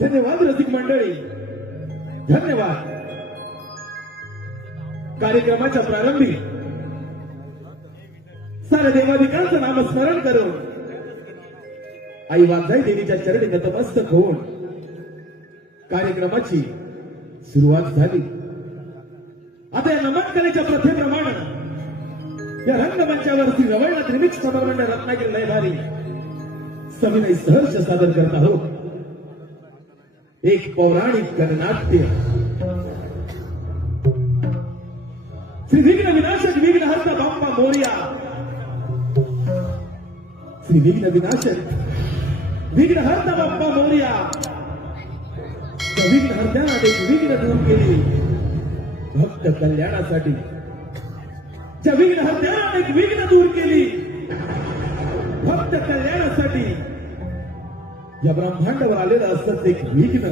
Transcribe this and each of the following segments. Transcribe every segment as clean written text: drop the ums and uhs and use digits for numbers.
धन्यवाद रसिक मंडळी, धन्यवाद. कार्यक्रमाच्या प्रारंभी साऱ्या देवाधिकांचं नामस्मरण करून आई वाघजाई देवीच्या चरणी नतमस्तक होऊन कार्यक्रमाची सुरुवात झाली. आता या नमन कलेच्या प्रथेप्रमाणे या रंगमंचावर श्री रवळनाथ रिमिक्स समरमंडळ रत्नागिरी लयभारी सविनय सहर्ष सादर करत आहोत एक पौराणिक गणनाट्य. श्री विघ्न विनाशक विघ्नहर्ता बाप्पा मोरया. श्री विघ्न विनाशक विघ्नहर्ता बाप्पा मोरया. त्या विघ्नहर्त्यानं एक विघ्न दूर केली भक्त कल्याणासाठी. त्या विघ्नहर्त्यानं एक विघ्न दूर केली भक्त कल्याणासाठी. या ब्रह्मांडावर आलेलं असत एक विघ्न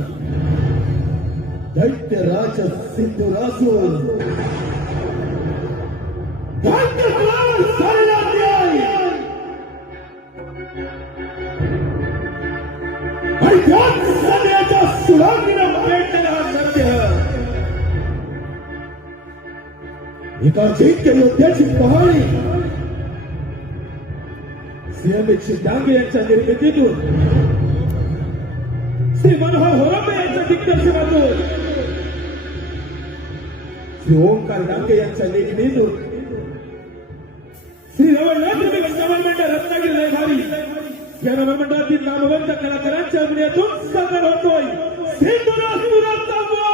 दैत्यराज सिंधुरासूर. आणि त्याच सध्याच्या सुरांगीनं पेटलेला नृत्य एका चैत्य योद्ध्याची पहाणी सिंहमेक्षी डांगे यांच्या निर्मितीतून श्री मनोहर होरंबे यांच्या दिग्दर्शनातून श्री ओंकार डांगे यांच्या लेखणीतून श्री रवळनाथ रिमिक्स समरमंडळ रत्नागिरी लयभारी या नवमंडळातील नामवंत कलाकारांच्या अभिनयातून सादर होतोय सिंधुरासूराचा वध.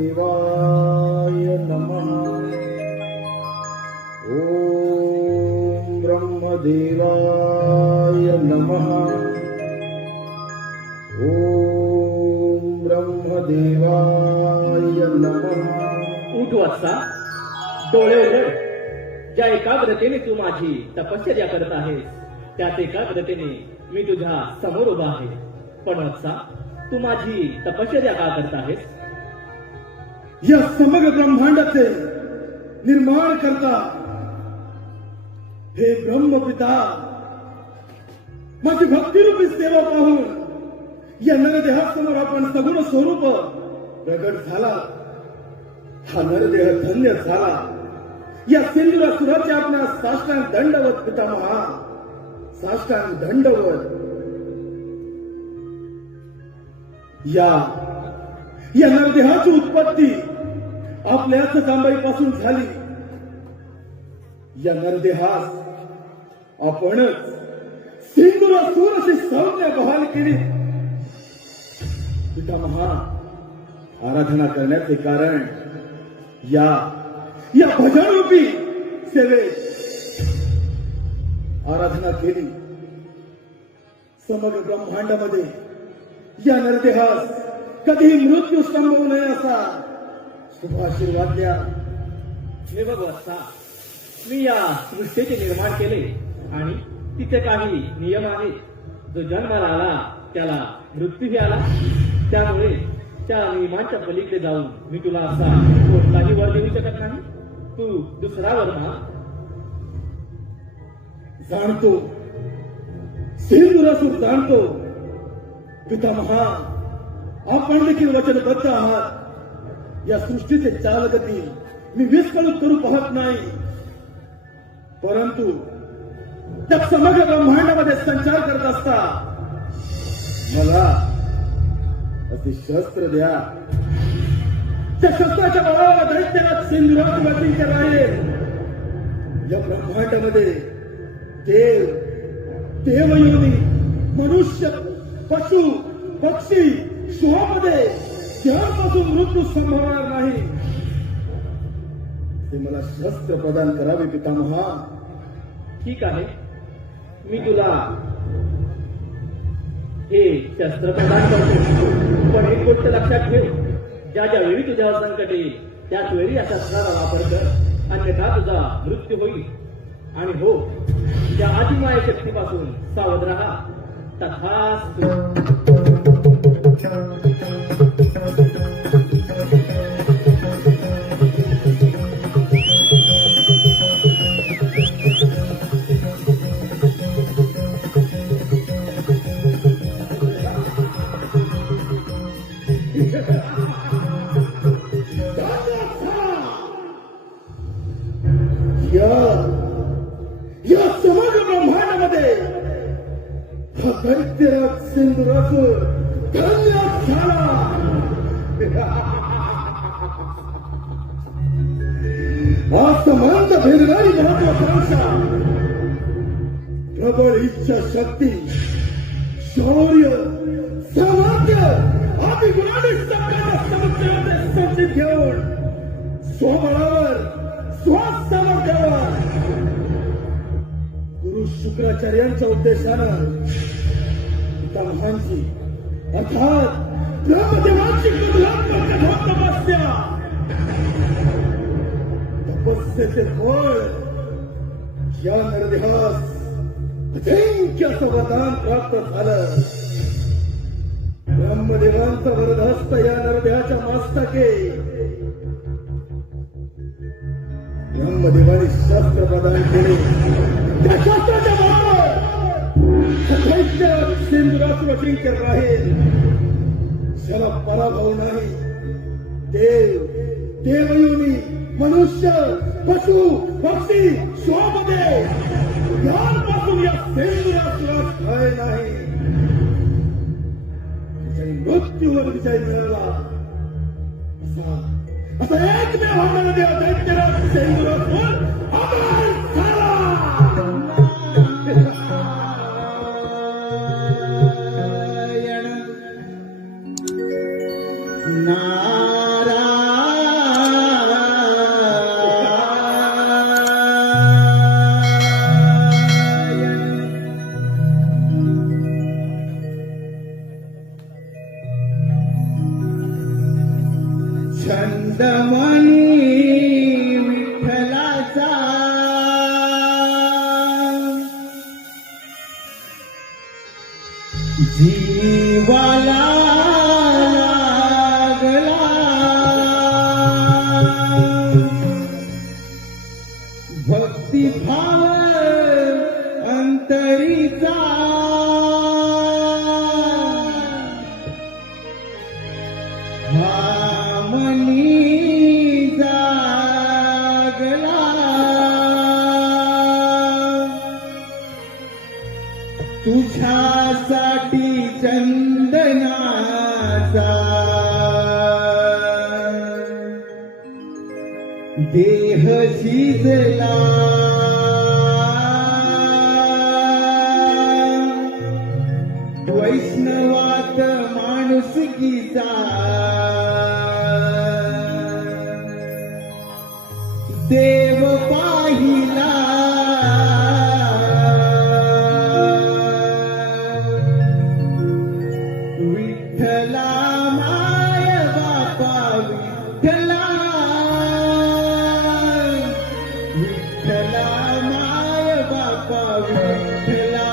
ब्रह्मदेवाय नमः. ओम ब्रह्मदेवाय नमः. ओम ब्रह्मदेवाय नमः. उठ वाजता डोळे उघड. ज्या एकाग्रतेने तू माझी तपश्चर्या करत आहेस त्याच एकाग्रतेने मी तुझ्या समोर उभा आहे. पण वत्सा, तू माझी तपश्चर्या का करत आहेस? या समग्र ब्रह्मांडाचे निर्माण करता हे ब्रह्मपिता माझी भक्तिरूपी सेवा पाहून या नरदेहासमोर आपण सगुण स्वरूप प्रगट झाला. हा नरदेह धन्य झाला. या सिंधुरासुराचे आपल्या साष्टांग दंडवत पितामहा, साष्टांग दंडवत. या नरदेहाची उत्पत्ती आपल्याच जांभईपासून झाली. या नरदेहास आपणच सिंधुरासूर अशी संज्ञा बहाल केली. पितामहा, आराधना करण्याचे कारण या भजनरूपी सेवेत आराधना केली, समग्र ब्रह्मांडामध्ये या नरदेहास कधीही मृत्यू संभवू नये असा शुभाशीर्वाद द्या. हे बघ वत्सा, मी या सृष्टीचे निर्माण केले आणि तिथे काही नियम आहेत. जो जन्माला आला त्याला मृत्यूही आला. त्यामुळे त्या नियमांच्या पलीकडे जाऊन मी तुला असा कोणताही वर देऊ शकत नाही. तू दुसरा वर माग. जाणतो, सिंधुरासूर जाणतो, पितामहा आपण देखील वचनबद्ध आहात. या सृष्टीचे चालगती मी विस्कळीत करू पाहत नाही, परंतु त्या समग्र ब्रह्मांडामध्ये संचार करत असता मला असे शस्त्र द्या. त्या शस्त्राच्या बळावर दैत्यनाथ सिंधुरासूर अजिंक्य राहील. या ब्रह्मांडामध्ये देव, देवयोनी, मनुष्य, पशु, पक्षी, शुभामध्ये त्यापासून मृत्यू संभवणार नाही. ते मला शस्त्र प्रदान करावे पितामहा. ठीक आहे, मी तुला हे शस्त्र प्रदान करतो. पण एक गोष्ट लक्षात ठेव, ज्या ज्या वेळी तुझ्यावर संकट येईल त्याच वेळी या शस्त्राचा वापर कर, अन्यथा तुझा मृत्यू होईल. आणि हो, त्या आदिमाय शक्तीपासून सावध राहा. तथास्तु. या समग्र ब्रह्मांडामध्ये हा दैत्यराज सिंधुरासूर धन्यवाद झाला. आसमांत भिरणारी महत्वाकांक्षा, प्रबळ इच्छा शक्ती, शौर्य, सामर्थ्य आदी गुणांनी सगळ्यांना समुद्राचे संचित घेऊन स्वबळावर, स्वसामर्थ्यावर गुरु शुक्राचार्यांच्या उद्देशानं पितामहांची अर्थात ब्रह्मदेवांची कुतूहलात्मक कठोर तपस्येचे फळ या नरदेहास अजिंक्य असं वरदान प्राप्त झालं. ब्रह्मदेवांचा वरदहस्त या नरदेहाच्या मस्तके. ब्रह्मदेवाने शस्त्र प्रदान केले. त्या शस्त्राच्या बळावर सिंधुरासूर अजिंक्य राहील. ज्याला पराभव नाही. देव, देवयोनी, मनुष्य, पशु, पक्षी, श्वामध्ये यापासून या सिंधुरासुरास भय नाही. त्याच्या मृत्यूवर विजय मिळवला असा एकमेव आम्हाला देव दैत्यराज सिंधुरासूर अमर झाला. छंदमणी विठ्ठलाचा जीवाला लागला भक्तिभाव अंतरीचा मनी जागला तुझ्यासाठी चंदनाचा देह शिजला वैष्णवात माणुसकीचा देव पाहिला विठ्ठला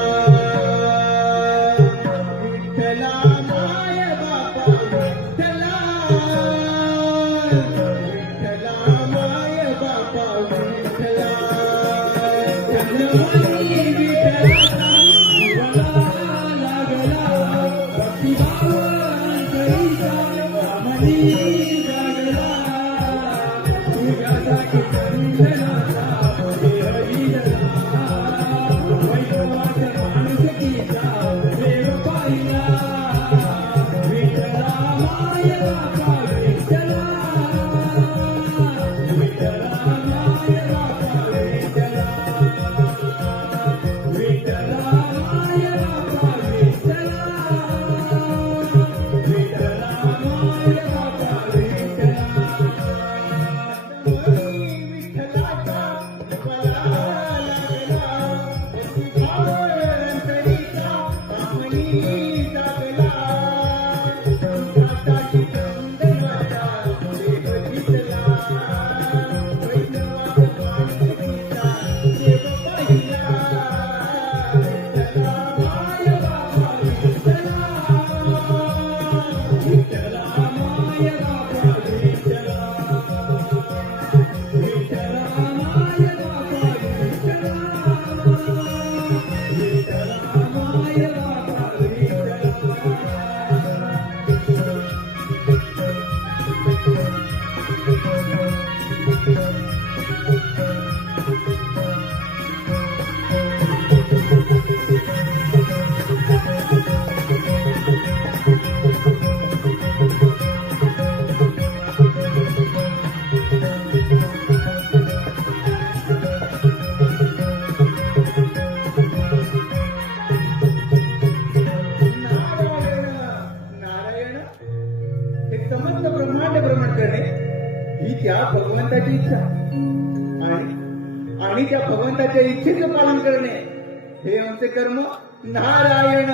विठ्ठला माय बापा विठ्ठला विठ्ठला माय बापा विठ्ठला जन्मली विठ्ठला जीवाला लागला भक्तिभाव अंतरीचा आम्हाली जागला तुझ्यासाठी चंदनाचा देह दिला वैभवात माणुसकीचा देव पाहिला विठ्ठला माय बापा विठ्ठला विठ्ठला माय बापा विठ्ठला विठ्ठला माय बापा विठ्ठला विठ्ठला माय बापा विठ्ठला विठ्ठलाचा मला लागला भक्तिभावांतरीचा आम्हाली जागला तुझ्यासाठी चंदनाचा देह दिसला वैष्णवात माणुसकीचा देव पाहिला विठ्ठला माय बापा विठ्ठला विठ्ठला माय बापा विठ्ठला विठ्ठला माय बापा विठ्ठला विठ्ठला माय बापा विठ्ठला नारायण नारायण हे समस्त ब्रह्मांड भ्रमण करणे ही त्या भगवंताची इच्छा आणि त्या भगवंताच्या इच्छेचं पालन करणे हे आमचे कर्म नारायण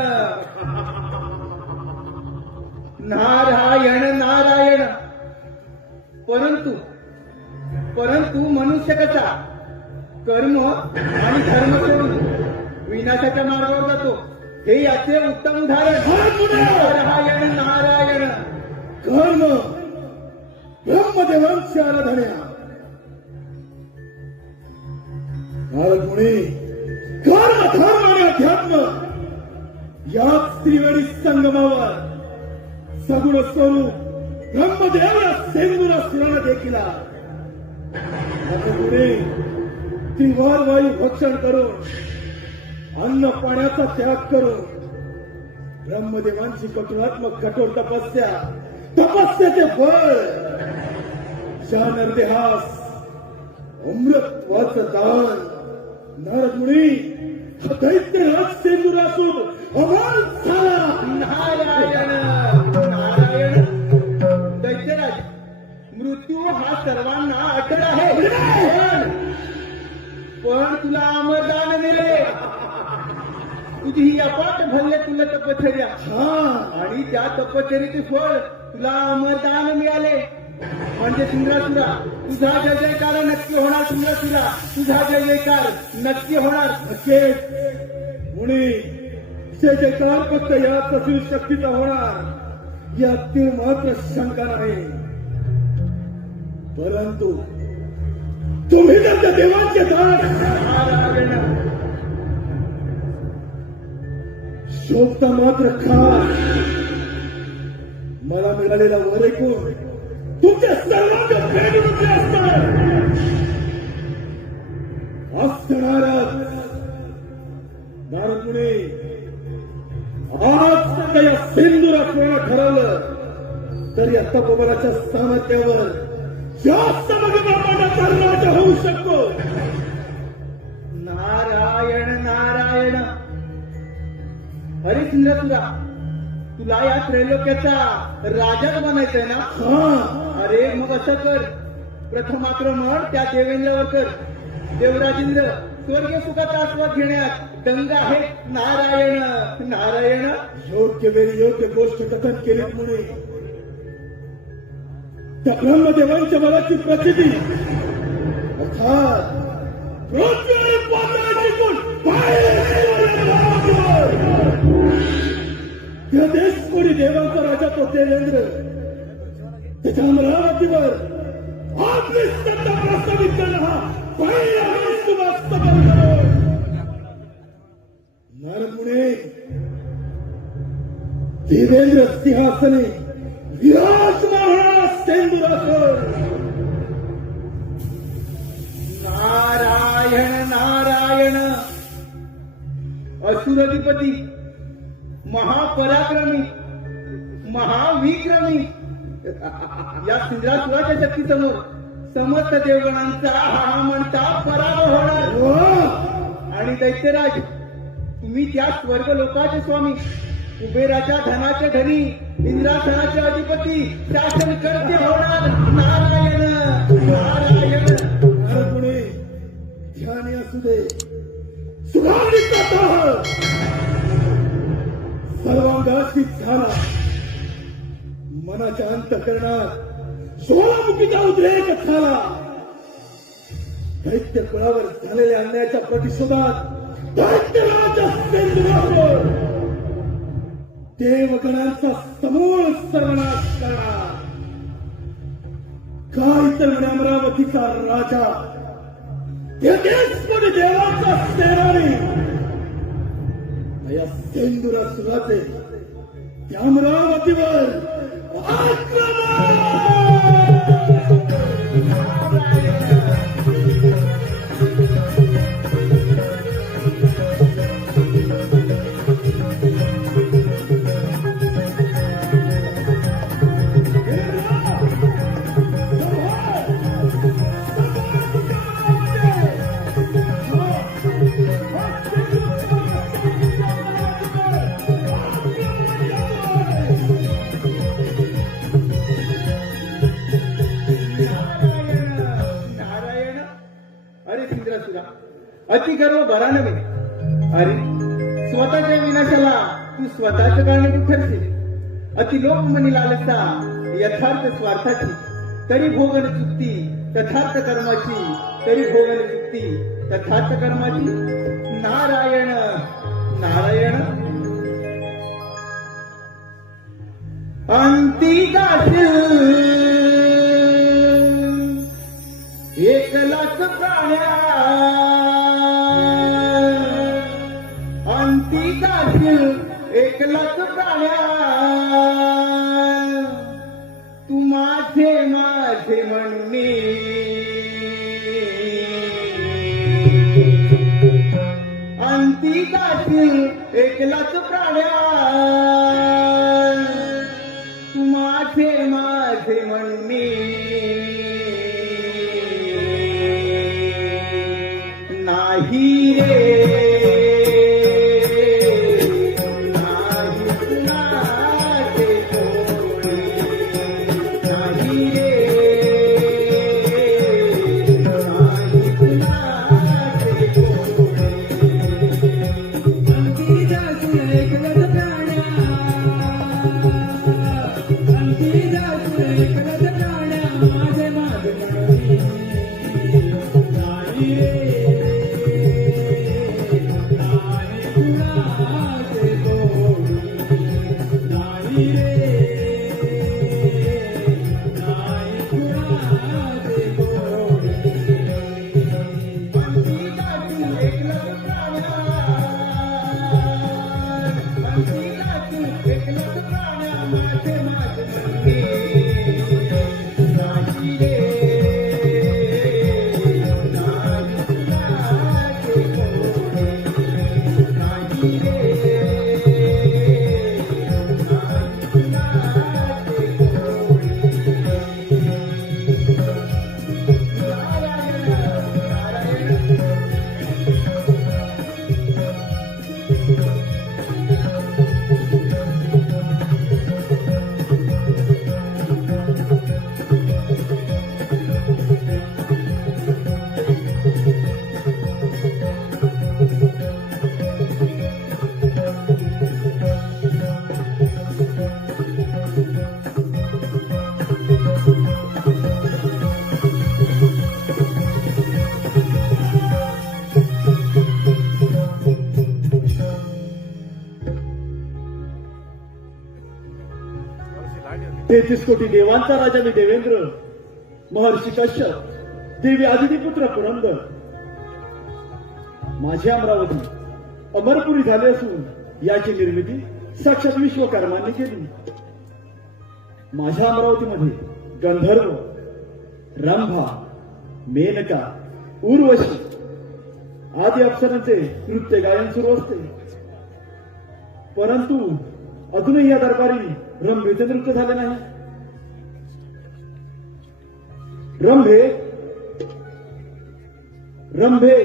नारायण नारायण परंतु मनुष्य कसा कर्म आणि धर्म सोडून विनाशाच्या मार्गावर जातो हे याचे उत्तम उदाहरण नारायण नारायण कर्म ब्रह्मदेवांची आराधना नारद मुनी कर्म धर्म आणि अध्यात्म याच त्रिवेणी संगमावर सगुण स्वरूप ब्रह्मदेवाला सेंदुरा सुराला देखील त्रिवार वायू भक्षण करून अन्न पाण्याचा त्याग करून ब्रह्मदेवांची कठोरात्मक कठोर तपस्याचे फळ ज्या नरदेहास अमृतत्वाचं दान नारद मुनी हा दैत्यराज सेंदुरासून अमर झाला नारायण नारायण दैत्यराज मृत्यू हा सर्वांना अटळ आहे पण तुला अमरदान दिले तुझी ही अपाट भरले तुला तपश्चर्या आणि त्या तपश्चर्याचे फळ तुला अमरदान मिळाले म्हणजे सुंदरासुरा तुझा जय जयकार नक्की होणार सुंदरासुरा तुझा जय जयकार नक्की होणार मुनी जय जयकार फक्त या तसून शक्तीचा होणार यातील मात्र शंका नाही परंतु तुम्ही जर त्या देवांचे दान नारायण शोभता मात्र खा मला मिळालेला वर ऐकून तुमच्या सर्वांचे भेट उठले असणार नारद मुनी आज या सिंधुरा कोणा ठरवलं तर या तपोबलाच्या सामर्थ्यावर जास्त ब्रह्मांडाचा राजा होऊ शकतो नारायण नारायण अरे सुंदरा तुला या त्रैलोक्याचा राजाच बनायचंय ना अरे मग असं कर प्रथम आक्रमण त्या देवेंद्रावर कर देवराजेंद्र स्वर्गीय सुखाचा आस्वाद घेण्यात दंग आहे नारायण नारायण योग्य वेळी योग्य गोष्ट कथन केली मुळे त्या ब्रह्मदेवांच्या बलाची प्रचिती अर्थात पृथ्वी आणि पाताळाची गुण बाहेर या देश कोणी देवांचा राजा तो देवेंद्र त्याच्या अमरावतीवर आपली सत्ता प्रस्थापित करणं हा पहिला सुवास्त नारद मुने देवेंद्र सिंहासने विराजमान होणार सेंदुरासर. नारायण नारायण. असुरधिपती, महापराक्रमी, महाविक्रमी या सिंद्रासुराच्या शक्तीसमोर समस्त देवगणांचा हा म्हणता पराभव होणार. आणि दैत्यराज, तुम्ही त्या स्वर्ग लोकाचे स्वामी, कुबेराच्या धनाचे धनी, इंद्रासनाचे अधिपती, शासन करते होणार. नारायण नारायण. नारदमुने ध्यानी असू दे, सुधारित सर्वांगाशीत झाला. मनाच्या अंतःकरणात ज्वालामुखीचा उद्रेक झाला. दैत्य कुळावर झालेल्या अन्यायाच्या प्रतिशोधात दैत्यराजा सेंदुरासुर देवगणांचा समूळ सर्वनाश करणार. काय तर म्हणे अमरावतीचा राजा, या देशमध्ये देवाचा सेनानी, या सेंदुरासुराचे त्या अमरावतीवर आक्रमण. नारायण. अरे सिंद्रासुरा, अति गर्व बरा नव्हे. अरे स्वतःच्या विनाशाला तू स्वतःच कारणीभूत ठरशील. अति लोकमनी लालसा यथार्थ स्वार्थाची, तरी भोगन चुकती तथार्थ कर्माची, तरी भोगन चुकती तथार्थ कर्माची. नारायण नारायण. अंती गाठील 1,00,000 प्राण्या, अंती गाठील 1,00,000 प्राण्या. तू माझे माझे म्हणणे, अंती गाठील 1,00,000 प्राण्या. तू माझे माझे म्हणणे, नाही रे नाही नाचे कोणी, नाही रे नाही नाचे कोणी. अंती गाठील 1,00,000 प्राण्या, अंती गाठील 1,00,000 प्राण्या. माझे माझे म्हणणे, नाही रे 33 कोटी देवांचा राजा मी देवेंद्र, महर्षी कश्यप, देवी आदिती पुत्र पुरंदर. माझी अमरावती अमरपुरी झाली असून याची निर्मिती साक्षात विश्वकर्मांनी केली. माझ्या अमरावतीमध्ये गंधर्व, रंभा, मेनका, उर्वशी आदी अप्सरांचे नृत्य गायन सुरू असते. परंतु अजूनही या दरबारी रंभेचे नृत्य झाले नाही. रंभे, रंभे,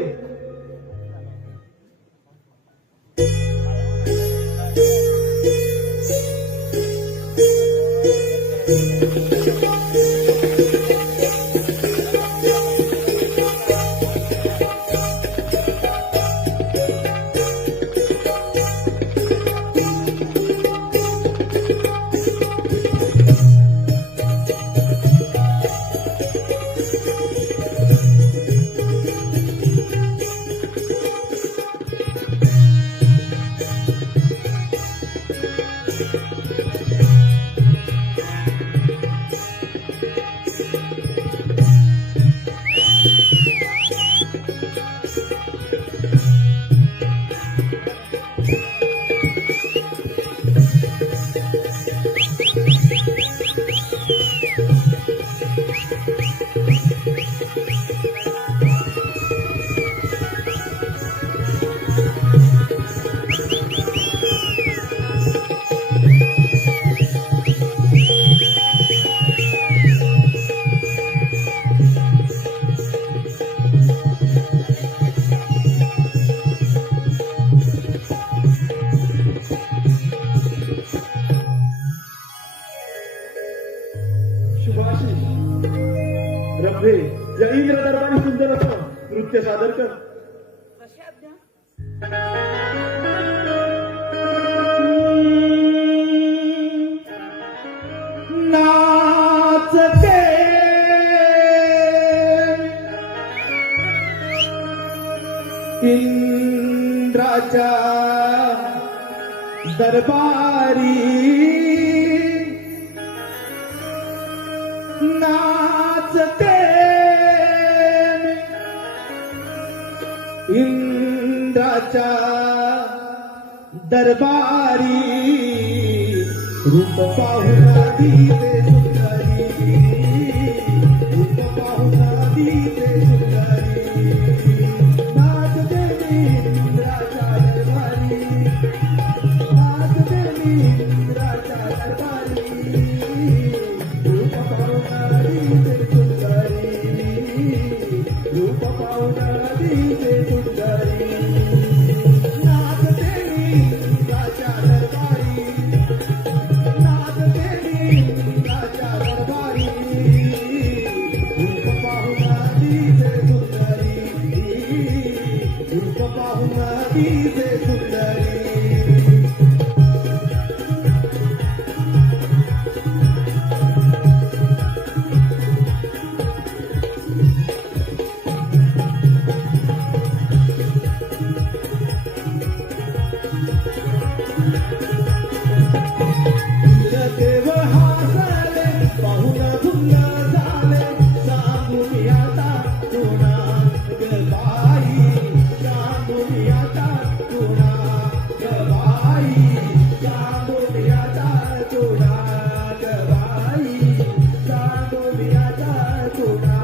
शुभाशीष, रंभे या इंद्र दरबारी सुंदर असं नृत्य सादर कर. नाचते इंद्राच्या दरबारी, नाचते इंद्राच्या दरबारी, रूप पाहून दिले सुंदरी, रूप पाहून दिले सुंदरी. नाचते इंद्राच्या दरबारी, नाचते इंद्राच्या दरबारी, रूप पाहून दिले सुंदरी, रूप पाहून दिले सुंदरी. नाचते इंद्राच्या दरबारी, नाचते इंद्राच्या दरबारी, रूप पाहून दिले सुंदरी, रूप पाहून दिले सुंदरी. देव हासले पाहून धुंद झाले, सांगून आता तुना गबाई, सांगून आता तुना गबाई, सांगून आता तुना गबाई, सांगून आता तुना.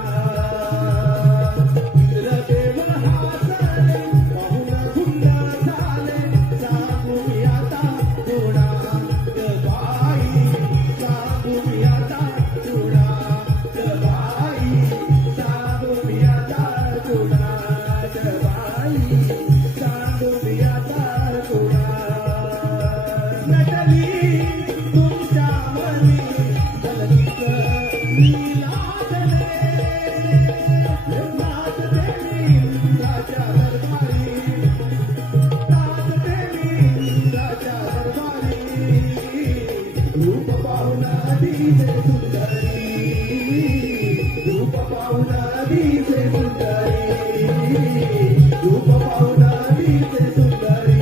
देव हासले पाहून धुंद झाले, सांगून आता तुना गबाई, सांगून आता तुना गबाई, सांगून आता तुना गबाई, सांगून आता तुना. नटली तुमच्या मनी दलनीत लीलादने, नाचते इंद्राच्या दरबारी, नाचते इंद्राच्या दरबारी, रूप पाहून दिले सुंदरी, रूप पाहून दिले सुंदरी, रूप पाहून दिले सुंदरी,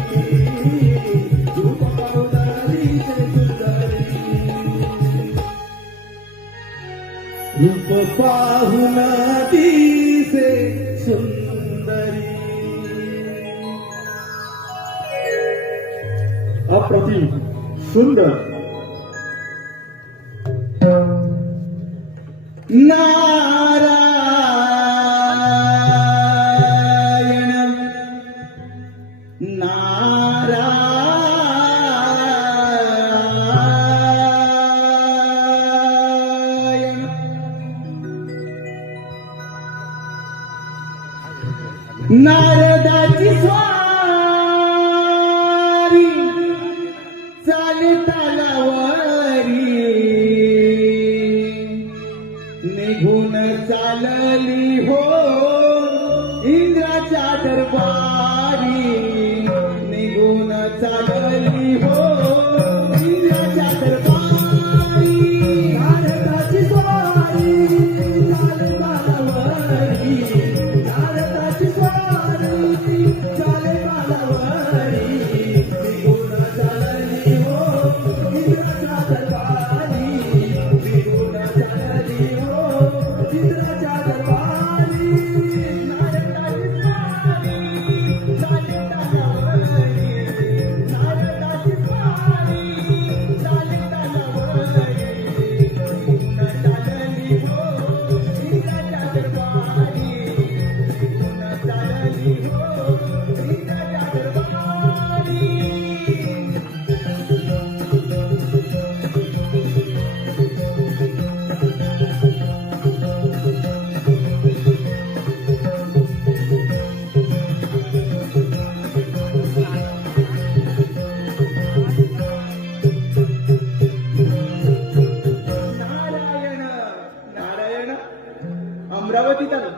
रूप पाहून दिले सुंदरी. रूप पाहुन दिसे सुंदरी. अप्रतिम सुंदर नारायण नारायण नारदाची स्वारी चाले तालावरी निघून चालली हो इंद्राच्या दरबारी निघून चालली हो इंद्राच्या दरबारी भारताची स्वारी चाले तालावरी भारताची स्वारी चाले तालावरी निघून चालली हो इंद्राच्या दरबारी निघून चालली हो इंद्राच्या दरबारी नारदाची स्वारी चाले तालावरी नारदाची स्वारी चाले तालावरी निघून चालली हो इंद्राच्या दरबारी निघून चालली हो इंद्राच्या दरबारी. नारायण नारायण अमरावतीत आलो.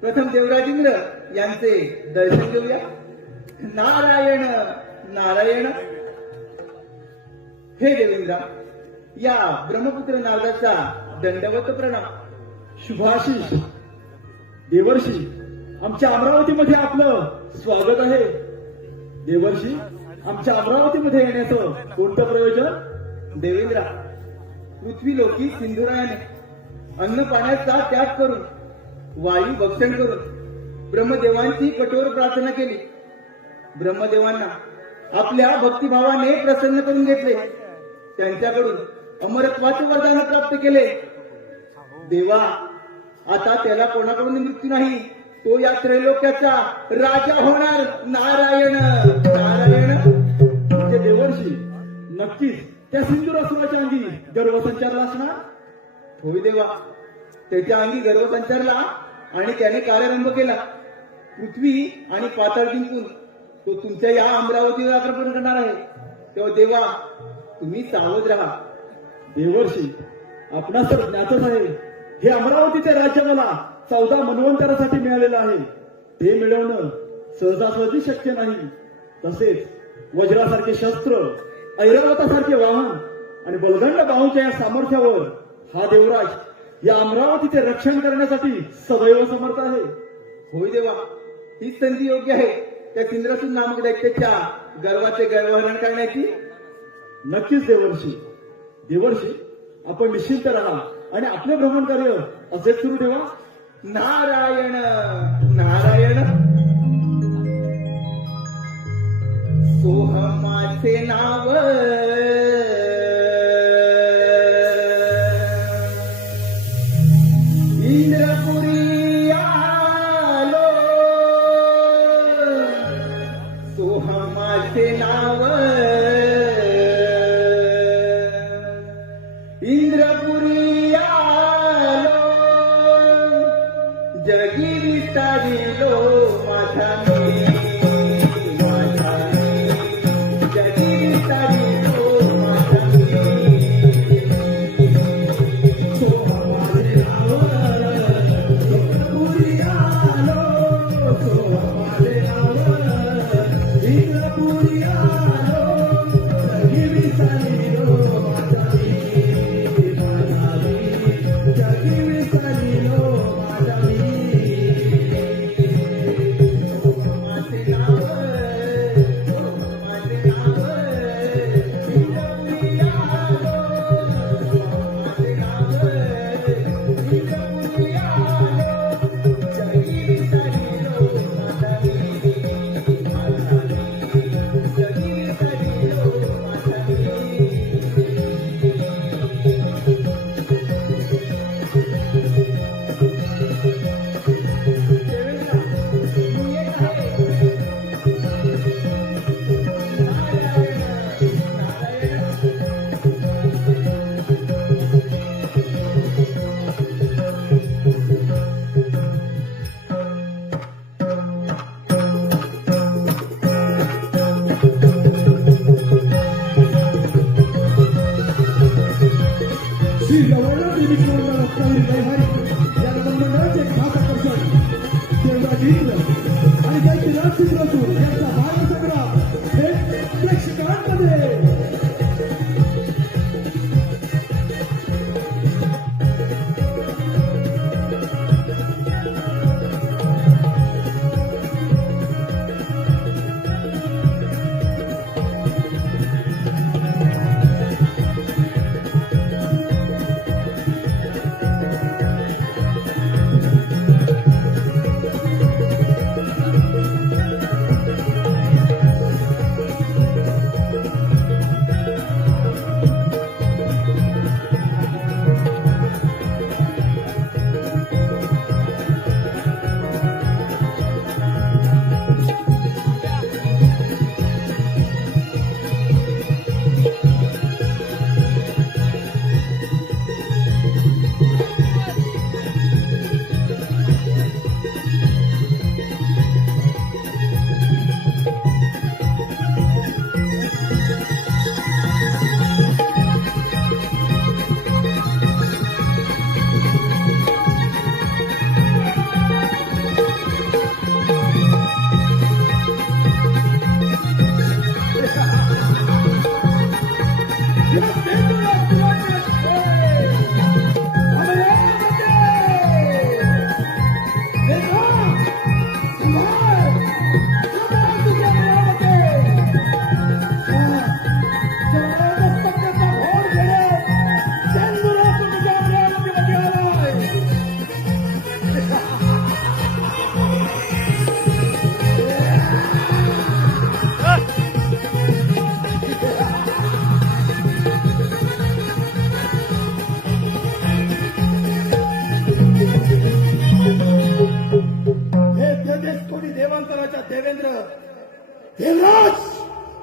प्रथम देवराजेंद्र यांचे दर्शन घेऊया. नारायण नारायण. हे देवेंद्रा, या ब्रह्मपुत्र नारदाचा दंडवत प्रणाम. शुभाशीष देवर्षी, आमच्या अमरावतीमध्ये आपलं स्वागत आहे. देवर्षी, आमच्या अमरावतीमध्ये येण्याचं कोणतं प्रयोजन? देवेंद्रा, पृथ्वी लोकी सिंधुरायाने अन्न पाण्याचा त्याग करून वायू भक्षण करून ब्रह्मदेवांची कठोर प्रार्थना केली. ब्रह्मदेवांना आपल्या भक्तिभावाने प्रसन्न करून घेतले. त्यांच्याकडून अमरत्वाचे वरदान प्राप्त केले. देवा, आता त्याला कोणाकडून मृत्यू नाही. तो या त्रैलोक्याचा राजा होणार. नारायण नारायण. म्हणजे देवर्षी, नक्कीच त्या सिंधुरासुराच्या अंगी गर्भसंचारला असणार. होय देवा, त्याच्या अंगी गर्भसंचारला आणि त्याने कार्यारंभ केला. पृथ्वी आणि पाताळ जिंकून तो तुमच्या या अमरावतीवर आक्रमण करणार आहे. तेव्हा देवा, तुम्ही सावध राहा. देवर्षी, आपणास तर ज्ञातच आहे, हे अमरावतीचे राज्य मला 14 मन्वंतरासाठी मिळालेलं आहे. ते मिळवणं सहजासहजी शक्य नाही. तसेच वज्रासारखे शस्त्र, ऐरावतासारखे वाहन आणि बलगंड बाहूच्या या सामर्थ्यावर हा देवराज या अमरावतीचे रक्षण करण्यासाठी सदैव समर्थ आहे. होय देवा, ही संधी योग्य आहे त्या इंद्रसून नामक दैत्याच्या गर्वाचे गर्वहरण करण्याची. नक्कीच देवर्षी. देवर्षी, आपण निश्चिंत राहा आणि आपले भ्रमण कार्य असेच सुरू ठेवा. नारायण नारायण. सोहमाचे नाव इंद्रपुरी आलो. सोहमाचे नाव इंद्रपुरी आलो. जगी विस्तारिलो माझा मी, माझा मी. जगी विस्तारिलो माझा मी. सोहमाचे नाव इंद्रपुरी आलो. सोहमाचे नाव इंद्रपुरी आलो. जगी विस्तारिलो माझा मी, माझा मी. जगी विस्तारिलो माझा मी. सोहमाचे नाव, सोहमाचे नाव इंद्रपुरी आलो. सोहमाचे नाव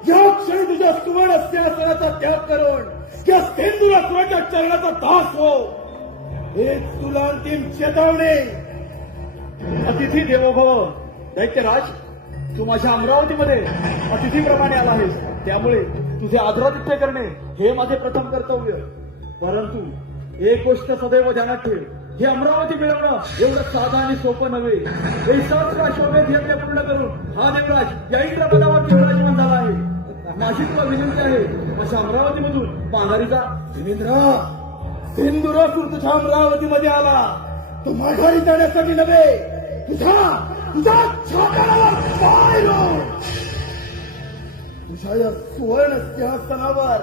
या क्षणी तुझ्या सुवर्ण सिंहासनाचा त्याग करून या सेंदुरासुराच्या चरणाचा दास हो, हेच तुला अंतिम चेतावणी. अतिथी देवो भव. दैत्यराज, तू माझ्या अमरावतीमध्ये अतिथीप्रमाणे आला आहेस, त्यामुळे तुझे आदरातिथ्य करणे हे माझे प्रथम कर्तव्य. परंतु एक गोष्ट सदैव ध्यानात ठेव, हे अमरावती मिळवणं एवढं साधं आणि सोपं नव्हे. हे सहस्र अश्वमेध यज्ञ पूर्ण करून हा देवराज या इंद्रपदावरती विराजमान झाला आहे. माझी तुला विनंती आहे, माझ्या अमरावतीमधून माघारी जा. देवेंद्र, सिंधुरासूर तुझ्या अमरावतीमध्ये आला तो माघारी जाण्यासाठी नव्हे, तुझ्या छातावर पाय रोव. तुझ्या या सुवर्ण सिंहासनावर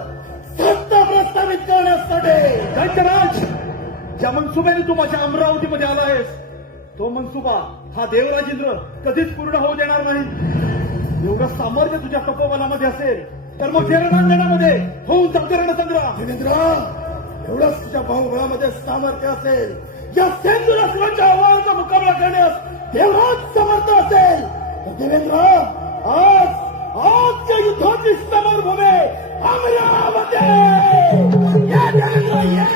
सत्ता प्रस्थापित करण्यासाठी. दैत्यराज, ज्या मनसुब्याने तू माझ्या अमरावतीमध्ये आला आहेस, तो मनसुबा हा देवराज इंद्र कधीच पूर्ण होऊ देणार नाही. एवढं सामर्थ्य तुझ्या तपोवनामध्ये असेल तर मग ते रणांगणामध्ये होऊन संकरण संग्राम. देवेंद्र, एवढंच तुझ्या बाहुबळामध्ये सामर्थ्य असेल, या सेंदुरासुराच्या आव्हानाचा मुकाबला करण्यास तेवढाच समर्थ असेल तर देवेंद्र, आजच्या युद्धाची समरभूमी अमरावती. या देवेंद्र, ये.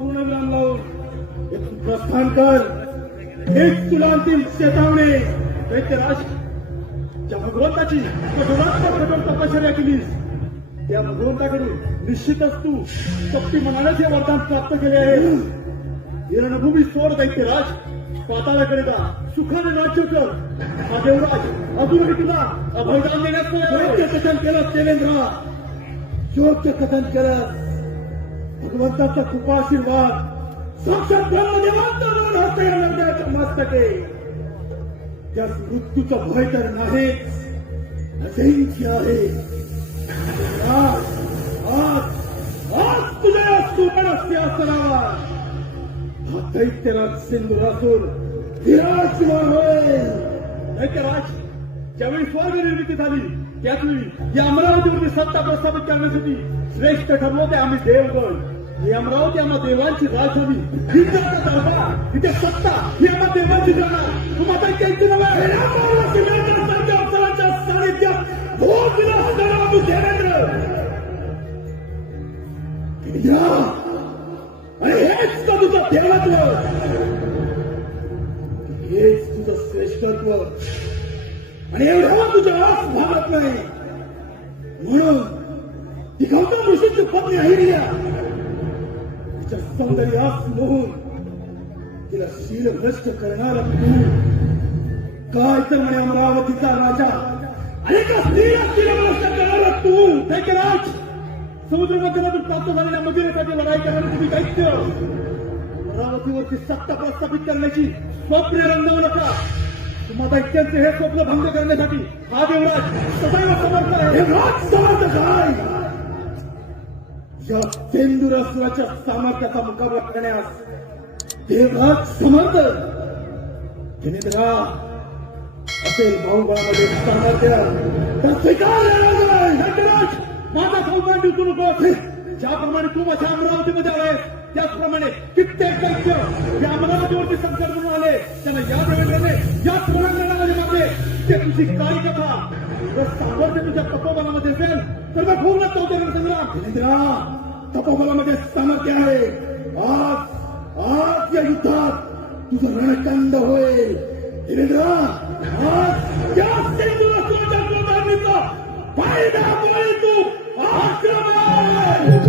पूर्णविराम लावून इथून प्रस्थान कर. हेच तुला अंतिम चेतावणी. दैत्यराज, ज्या भगवंताची कठोर तपश्चर्या केलीस त्या भगवंताकडून निश्चितच तू शक्ती मनानेच हे वरदान प्राप्त केले आहे. रणभूमी सोड दैत्यराज, पाताळाकडे जा, सुखाने राज्य कर. हा देवराज अजूनही तुला अभयदान देण्यास योग्य कथन केलं देवेंद्र, योग्य कथन केलं. भगवंताचा कृपाशीर्वाद साक्षात ब्रह्मदेवांचा दोन हस्ते नरद्याच्या मस्तके. त्या मृत्यूचं भय तर नाहीच, अजिंक्य आहे. आज तुझ्या सुवर्ण सिंहासनावर हा दैत्यराज सिंधुरासूर विराजमान होईल. दैत्यराज, ज्यावेळी स्वर्ग निर्मिती झाली त्याचवेळी या अमरावतीवरती सत्ता प्रस्थापित करण्यासाठी श्रेष्ठ ठरलो ते आम्ही देवगण. ही अमरावती आम्हा देवांची राजधानी, ही दरबार, इथे सत्ता ही आम्हा देवांची जाणार. तुम्हाला त्यांची अवसरांच्या सानिध्यात भोग विलास देणारा तू देवेंद्र. या आणि हेच का तुझं देवत्व, हेच तुझं श्रेष्ठत्व, आणि एवढ्यावर तुझ्या आस भागत नाही. म्हणून ती गौतम ऋषीची पत्नी अहिल्या तिच्या सौंदर्यास मोहून तिला शील भ्रष्ट करणारा तू काय तर म्हणे अमरावतीचा राजा आणि का स्त्रीला शील भ्रष्ट करणारा तू. राज समुद्र मध्यमातून प्राप्त झालेल्या मदिरेसाठी लढाई करणारे तुम्ही दैत्य अमरावतीवरती सत्ता प्रस्थापित करण्याची स्वप्ने रंगवू नका. तुम्हा दैत्यांचे हे स्वप्न भंग करण्यासाठी हा देवराज सदैव समर्थ आहे. देवराज समर्थ काय? या सेंदुरासुराच्या सामर्थ्याचा मुकाबला करण्यास देवराज समर्थ. जिनेंद्रा असेल भाऊबळामध्ये सामर्थ्य तर स्वीकारलेलं नाही. माझा सौमान दिसू नको. ज्याप्रमाणे तू माझ्या अमरावतीमध्ये आलाय त्याचप्रमाणे कित्येक दैत्य या अमरावतीवरती संकट म्हणून आले. त्यांना या देवेंद्राने याच रणांगणामध्ये मारले. ते तुझी काळी कथा जर सामर्थ्य तुझ्या तपोबलामध्ये असेल तर मग खूप नसतो संग्राम. जिनेंद्रा तपोबलामध्ये सामर्थ्य आहे. आज या युद्धात तुझं रणकांड होईल. जिनेंद्रा आज या सेंदुरासुराच्या गोदावरीचा फायदा होईल. तू आक्रमण.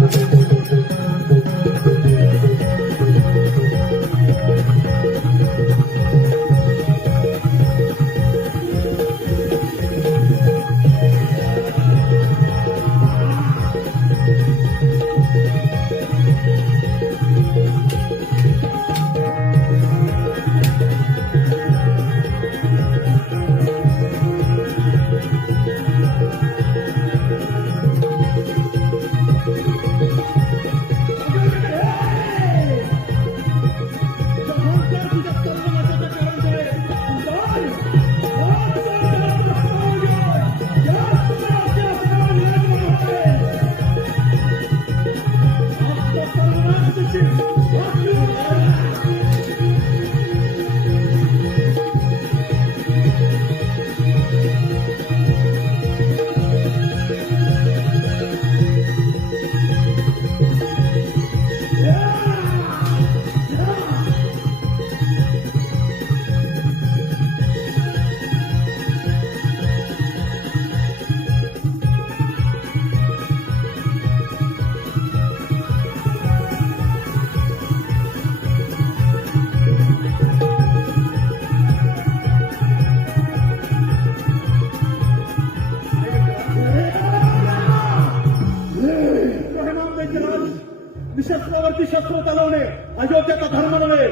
शस्त्रावरती शस्त्र चालवणे अयोग्याचा धर्म नव्हे.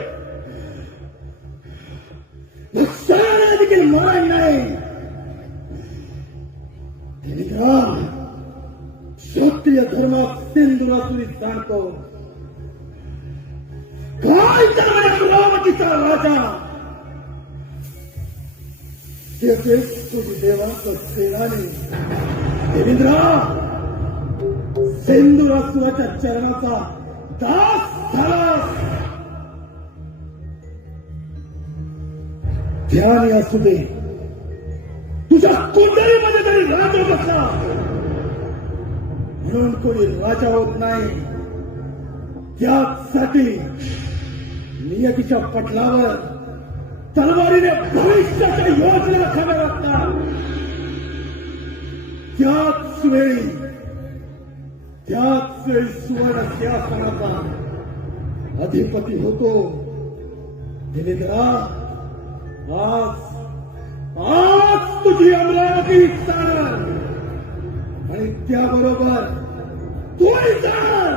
भक्ताला देखील मरण नाही. क्षत्रिय धर्मात सिंधुरासुरी जाणतो. काय तर अमरावतीचा राजा देवांचं सेनानी देवेंद्रा सिंधुरासुराच्या चरणाचा दास झाला. ध्यान असू दे तुझ्या कुंडलीमध्ये तरी राजा बसला. म्हणून कोणी राजा होत नाही. त्यासाठी नियतीच्या पटलावर तलवारीने भविष्याच्या योजना खाव्या लागतात. त्याच वेळी सुवर्ण सिंहासनाचा अधिपती होतो. देवेंद्रा आज तुझी अमरावती चालणार आणि त्याबरोबर तोही चालणार.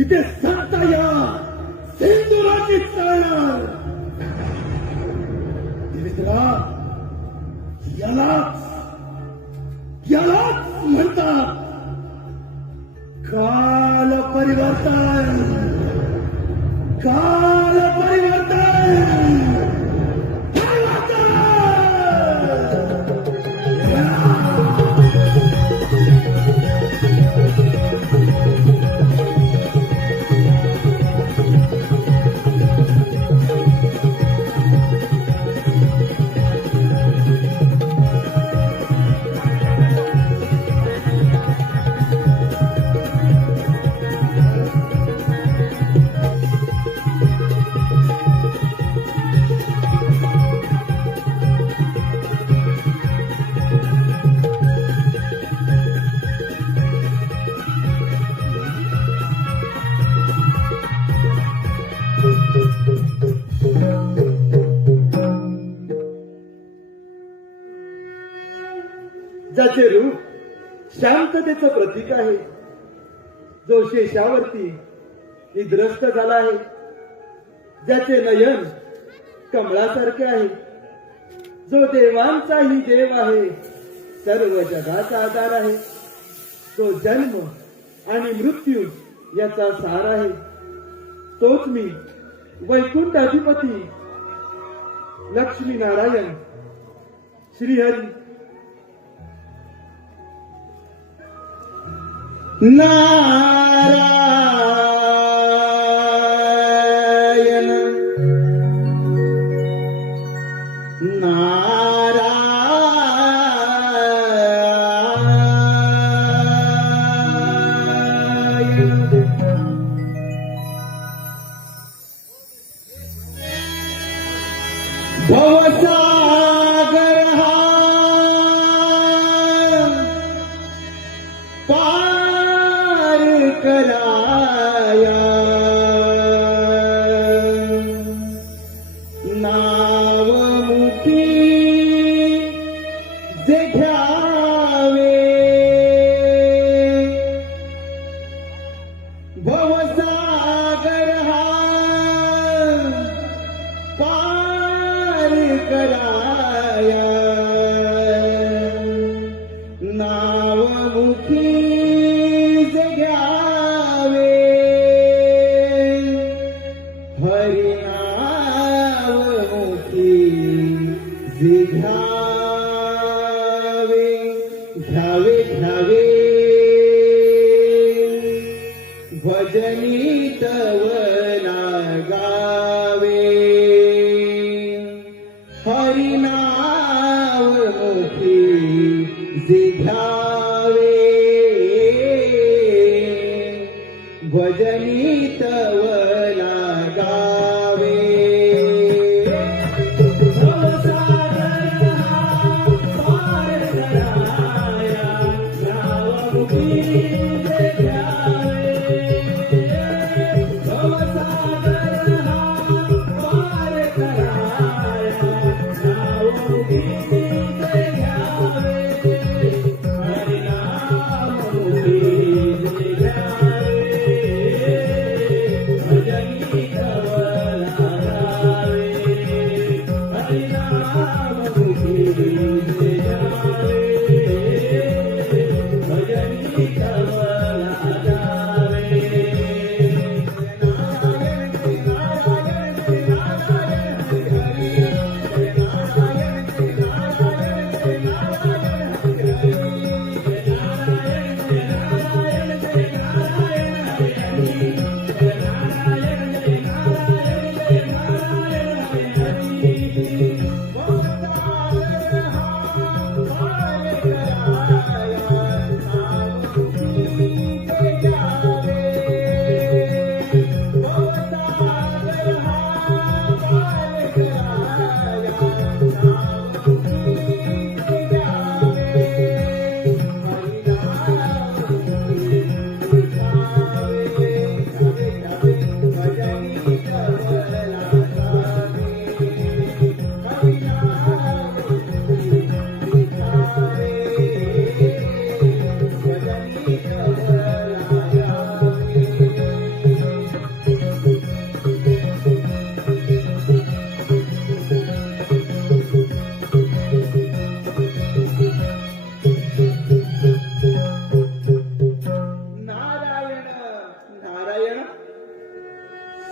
इथे सत्ता या सिंधुराची चालणार. देवेंद्रा यालाच म्हणतात काल परिवर्तन. काल परिवर्तन. ज्याचे रूप शांततेचं प्रतीक आहे, जो शेषावरती निद्रस्त झाला आहे, ज्याचे नयन कमळासारखे आहे, जो देवांचाही देव आहे, सर्व जगाचा आधार आहे, तो जन्म आणि मृत्यू याचा सार आहे, तोच मी वैकुंठ अधिपती लक्ष्मी नारायण श्रीहरी नारायण भवसागर हा पार कराया, नाव मुठी जे घ्यावे, भवसागर हा पार कराया, नाव मुखी जे घ्यावे, हरिनाव मुखी जे घ्यावे, घ्यावे घ्यावे भजनी तव लागावे, हरिनाव मुखी जे घ्यावे, भजनी तव लागावे.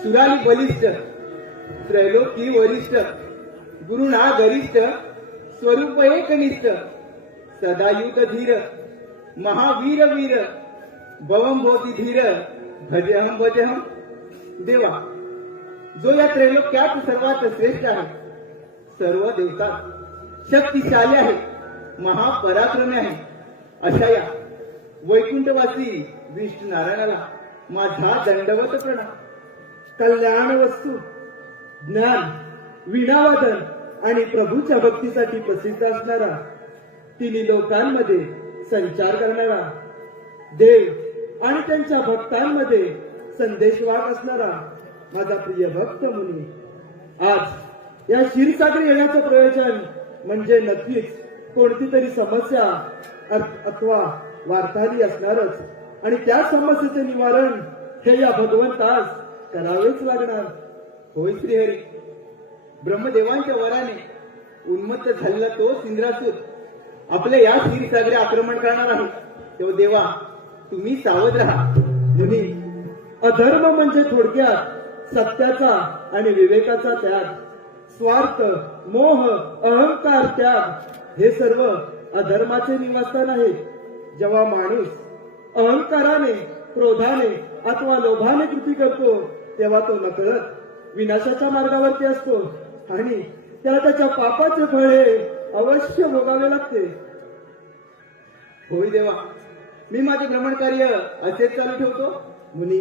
सुराली बलिष्ठ, त्रैलोकी वरिष्ठ, गुरुना गरिष्ठ, स्वरूप एकनिष्ठ, सदायुध धीर, महावीर वीर, भवंभोती धीर, भजहम भजहम. देवा, जो या त्रैलोक्यात सर्वात श्रेष्ठ आहे, सर्व देवतात शक्तिशाली आहे, महापराक्रमी आहे, अशा या वैकुंठवासी विष्णू नारायणाला माझा दंडवत प्रणाम. कल्याण वस्तू, ज्ञान, वीणावादन आणि प्रभूच्या भक्तीसाठी प्रसिद्ध असणारा, तिन्ही लोकांमध्ये संचार करणारा, देव आणि त्यांच्या भक्तांमध्ये संदेशवाहक असणारा माझा प्रिय भक्त मुनी, आज या क्षीरसागरी येण्याचं प्रयोजन म्हणजे नक्कीच कोणती तरी समस्या अथवा वार्ताहरी असणारच आणि त्या समस्येचे निवारण हे या भगवंतास करावेच लागणार. होय श्रीहरी, ब्रह्मदेवांच्या वराने उन्मत्त झालेला तो इंद्रासूर आपल्या या क्षीरसागरे आक्रमण करणार आहे. तेव्हा देवा तुम्ही सावध राहा. मुनी, अधर्म म्हणजे थोडक्यात सत्याचा आणि विवेकाचा त्याग, स्वार्थ, मोह, अहंकार त्याग हे सर्व अधर्माचे निवासस्थान आहे. जेव्हा माणूस अहंकाराने, क्रोधाने अथवा लोभाने कृती करतो तेव्हा तो नकळत विनाशाच्या मार्गावरती असतो आणि त्याला त्याच्या पापाचे फळ हे अवश्य भोगावे लागते. होय देवा, मी माझे भ्रमण कार्य असेच चालू ठेवतो. मुनी,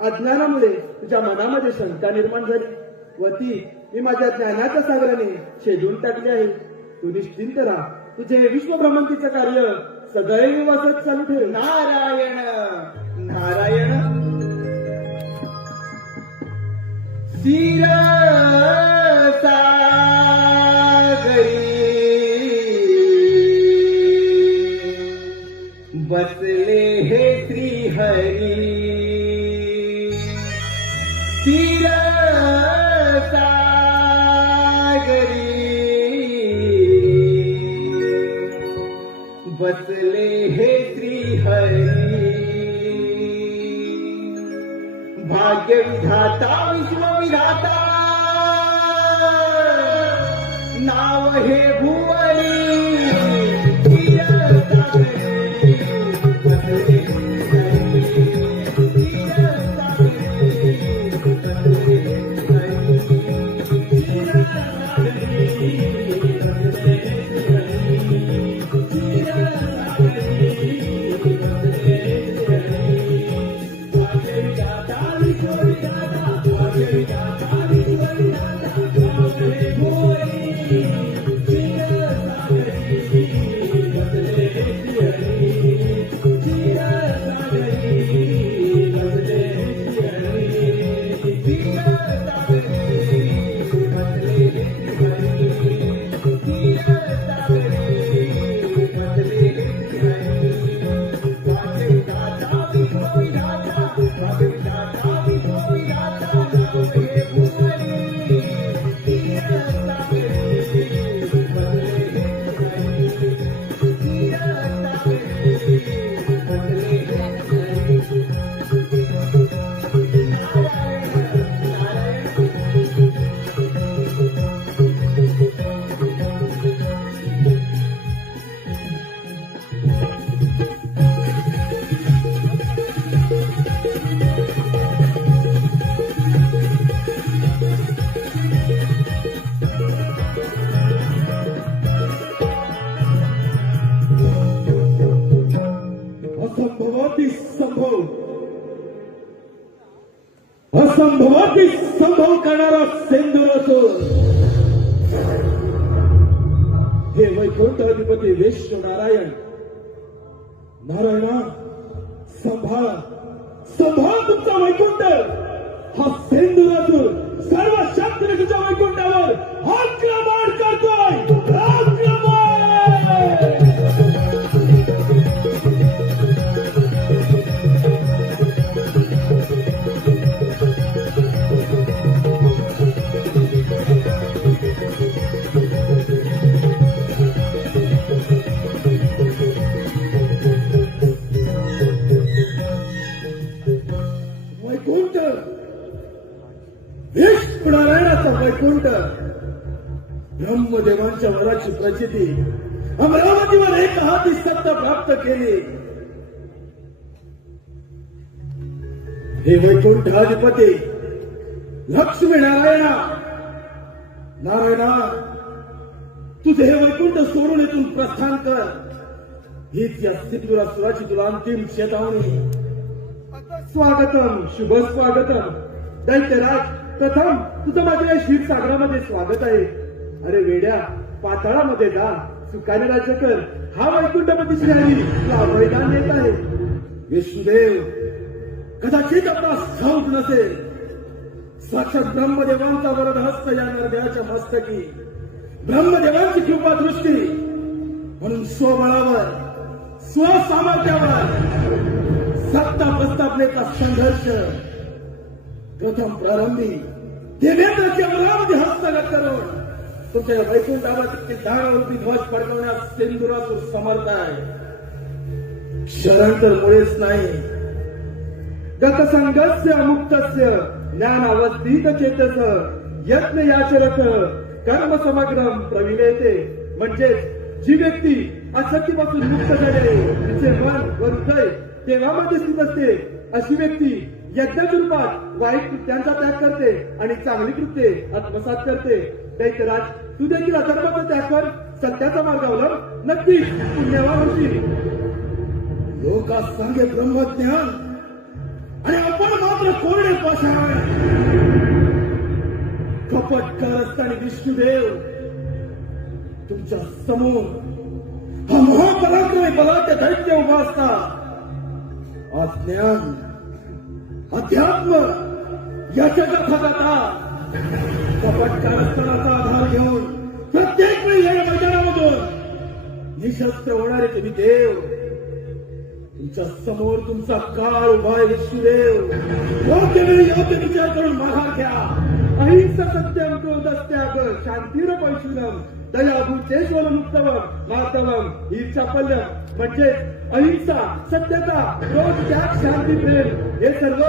अज्ञानामुळे तुझ्या मनामध्ये शंका निर्माण झाली व ती मी माझ्या ज्ञानाच्या सागराने छेदून टाकली आहे. तू निश्चिंत राहा. तुझे विश्वभ्रमंतीचं कार्य सदैव असंच चालू ठेव. नारायण नारायण. धीर बसले हे श्रीहरी, तीर सागरी बसले हे श्रीहरी. भाग्य विधाता विश्वविधाता नाव हे भुवरी. असंभवाती संभव करणारा सिंधूर असून हे वैकुंठ अधिपती विष्णू नारायण. नारायणा, संभाळा संभाळ तुमचा वैकुंठ. हा सिंधूर असून सर्व शक्तीने तुझ्या वैकुंठावर आक्रमण करतोय. आक्रमण. वैकुंठ, विष्णू नारायणाचा वैकुंठ, ब्रह्मदेवांच्या वराची प्रचिती अमरावतीवर एक हाती सत्ता प्राप्त केली. हे वैकुंठ अधिपती लक्ष्मी नारायणा. नारायणा, तुझे हे वैकुंठ सोडून इथून प्रस्थान कर. हीच या सिंधुरासुराची तुला अंतिम चेतावणी. स्वागतम, शुभ स्वागतम. दैत्यराज, प्रथम तुझं माझ्या क्षीरसागरामध्ये स्वागत आहे. अरे वेड्या, पाताळामध्ये जा, सुखाने राज्य कर. हा वैकुंठपती श्रीहरी तुला वैदान येत आहे. विष्णुदेव कदाचित आपला ठाऊक नसेल, साक्षात ब्रह्मदेवांचा वरद हस्त या नरदेवाच्या मस्तकी. ब्रह्मदेवांची कृपा दृष्टी म्हणून स्वबळावर स्वसामर्थ्यावर सत्ता प्रस्थापनेचा संघर्ष प्रथम प्रारंभी देवेंद्रच्या मुलामध्ये हस्तगत करून तुमच्या वैकुंठावर दानरूपी ध्वज फडकवण्यास सिंधुरातूर समर्थ आहे. शरण तर मुळेच नाही, गतसंगस्य मुक्तस्य ज्ञानावस्थित चेतस यत्न याचरत कर्म समग्रम प्रविलेते. म्हणजेच जी व्यक्ती आसक्तीपासून मुक्त झाली आहे, तिचे मन व हृदय देवामध्ये स्थित असते, अशी व्यक्ती यज्ञाच्या रूपात वाईट कृत्यांचा त्याग करते आणि चांगली कृत्ये आत्मसात करते. दैत्यराज, तू देखील अधर्माचा त्याग कर, सत्याचा मार्ग अवलंब, नक्कीच पुण्यवान होशील. लोकात सांगे ब्रह्मज्ञान आणि आपण मात्र कोरडे पाषाण. कपटकार असताना विष्णुदेव तुमच्या समोर हा महापराक्रमी बलाढ्य दैत्य उभा असता. आज ज्ञान अध्यात्म याच्या कथाकथा कपटकार असतानाचा आधार घेऊन प्रत्येक वेळी या मैदानामधून निशस्त्र होणारे तुम्ही देव. तुमच्या समोर तुमचा काळ उभा आहे विष्णुदेव. योग्य वेळी योग्य विचार करून माघार घ्या. अहिंसा सत्यम क्रोधस्त्याग शांतीर पैशुनम दयाभूतेश्वर मुक्तवम मातवम ईर्षापल्यम. म्हणजे अहिंसा, सत्यता, क्रोध, त्याग, शांती, प्रेम हे सर्व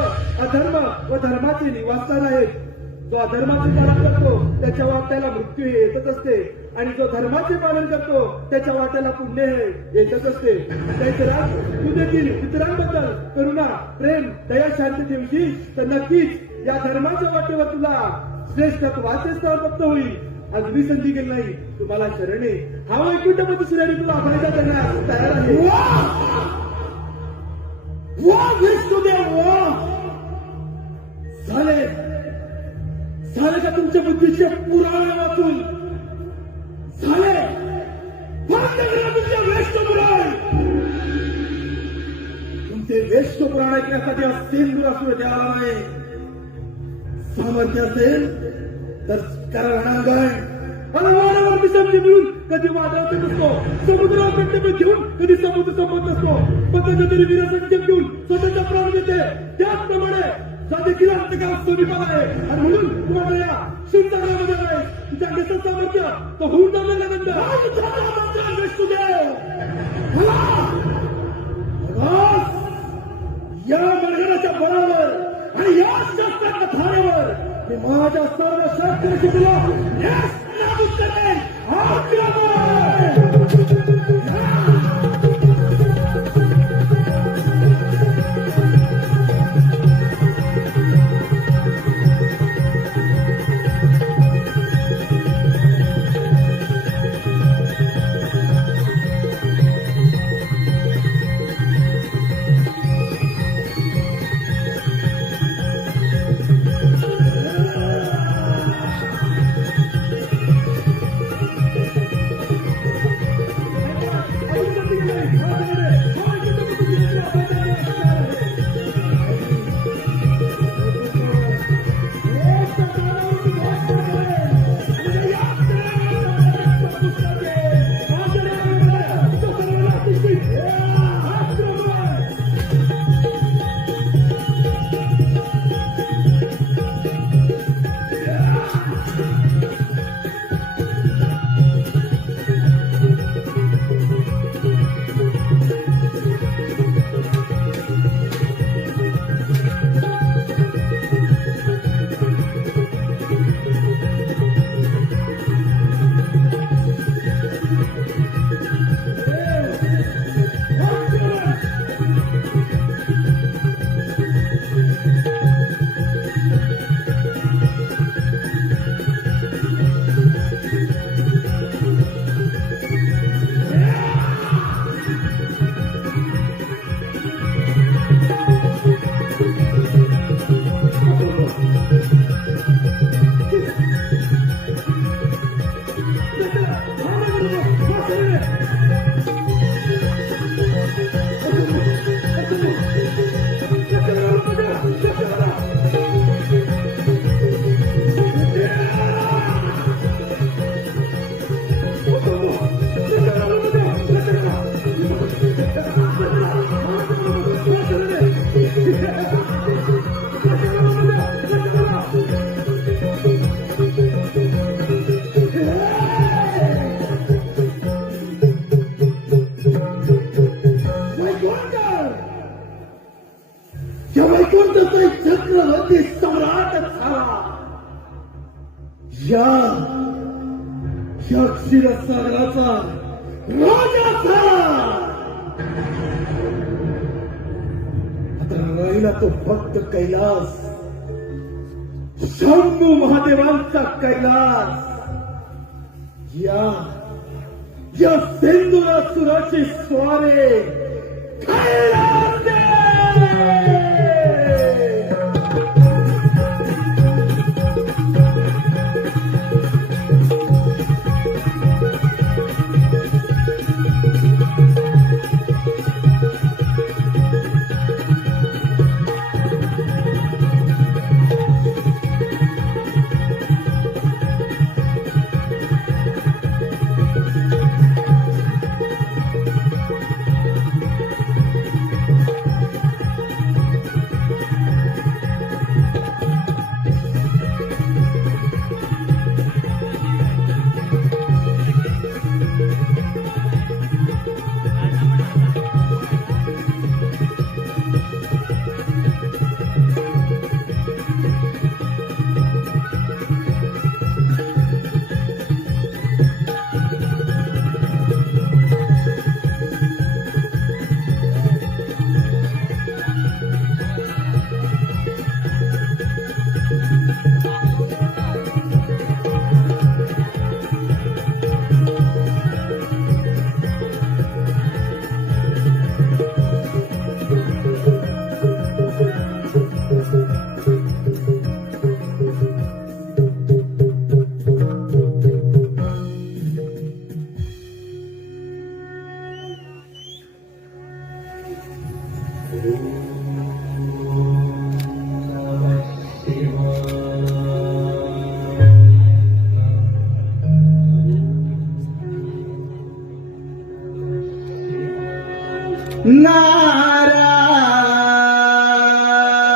अधर्म व धर्माचे निवासस्थान आहेत. जो अधर्माचे पालन करतो त्याच्या वाट्याला मृत्यू हे येतच असते आणि जो धर्माचे पालन करतो त्याच्या वाट्याला पुण्य हे येतच असते. दैत्यराज, तू देखील इतरांबद्दल करुणा, प्रेम, दया, शांती ठेवशील तर नक्कीच या धर्माच्या वाटेवर तुला श्रेष्ठत्वाचे स्थळ प्राप्त होईल. अगदी संधी गेली नाही, तुम्हाला शरणे हा वैकुंठपती श्रेणी तुला फायदा देण्यास तयार आहे. वा विष्णुदेव वा. झाले का तुमच्या बुद्धीचे पुरावे वाचून? झाले बंद करा तुमच्या वेष्ट पुराण. तुमचे वेष्ट पुराण ऐकण्यासाठी हा सिंधुरासुर द्यावा नाही. सामर्थ्य असेल तर करा रणांगण. वादावर विसर्जी मिळून कधी वादळाचे नसतो, समुद्रावर कर्तव्य घेऊन कधी समुद्र संपत नसतो. पण तरी वीर संकेत घेऊन स्वतःचा प्राण देते. त्याचप्रमाणे देखील अंतकाळ स्वरूपाला आहे आणि म्हणून तुम्हाला या शिवसागरामध्ये आहे तुझ्या अंगाचं सामर्थ्य तो होऊन जाणार नंतर विष्णुदेव. या मर्गणाच्या बळावर आणि या शस्त्राच्या धारेवर मी माझ्या सर्व शस्त्राची तुला नाबूद करेन. वैकुंठचा चक्रवर्ती सम्राट झाला. या क्षीरसागराचा राजा झाला. आता राहिला तो फक्त कैलास, शंभू महादेवांचा कैलास. या सिंधुरासुराची स्वारे कैलास दे.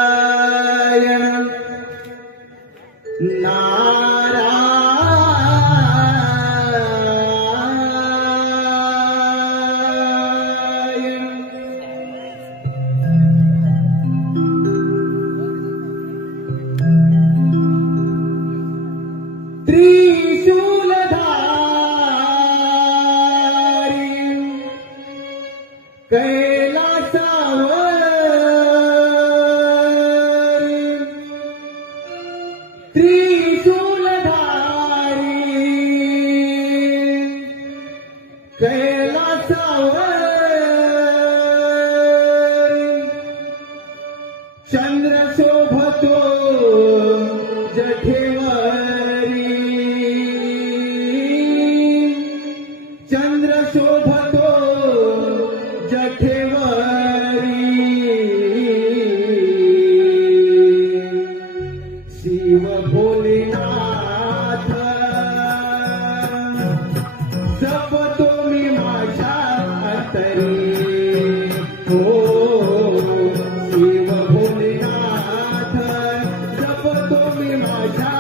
नारायण नारायण. त्रिशूलधारी कैलासावर, त्रिशूलधारी कैलासावर, चंद्र शोभतो जठेवरी, चंद्र शोभतो जठेवरी. शिव भोलेनाथ जपतो मी माझ्या अंतरी. हो शिव भोलेनाथ जपतो मी माझ्या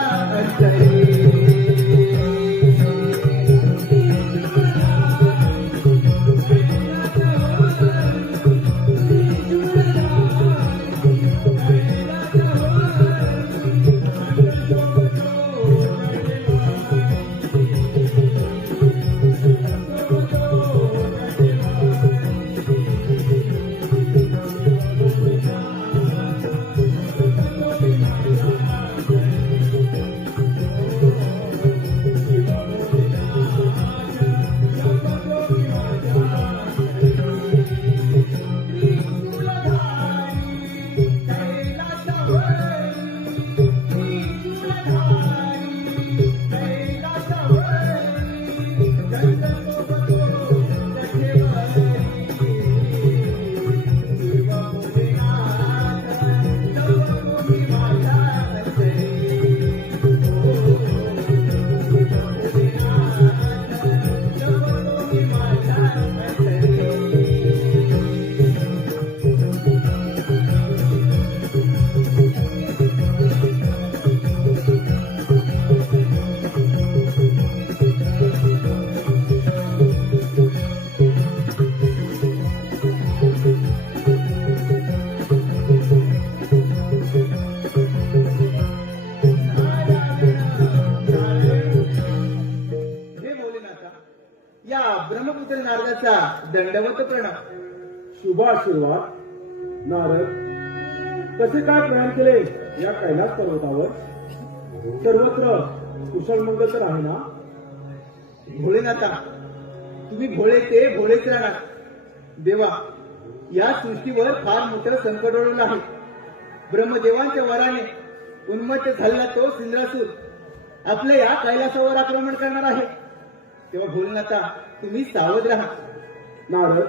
दंडवत प्रणाम. शुभ आशीर्वाद. नारद, कसे काय प्रयाण केले या कैलास पर्वतावर? सर्वत्र कुशल मंगल तर आहे ना? भोलेनाथा, तुम्ही भोळे ते भोळेच राहणार. देवा, या सृष्टीवर फार मोठं संकट ओढवलं आहे. ब्रह्मदेवांच्या वराने उन्मत्त झालेला तो इंद्रासूर आपल्या या कैलासावर आक्रमण करणार आहे. तेव्हा भोलेनाथा, तुम्ही सावध राहा. नारद,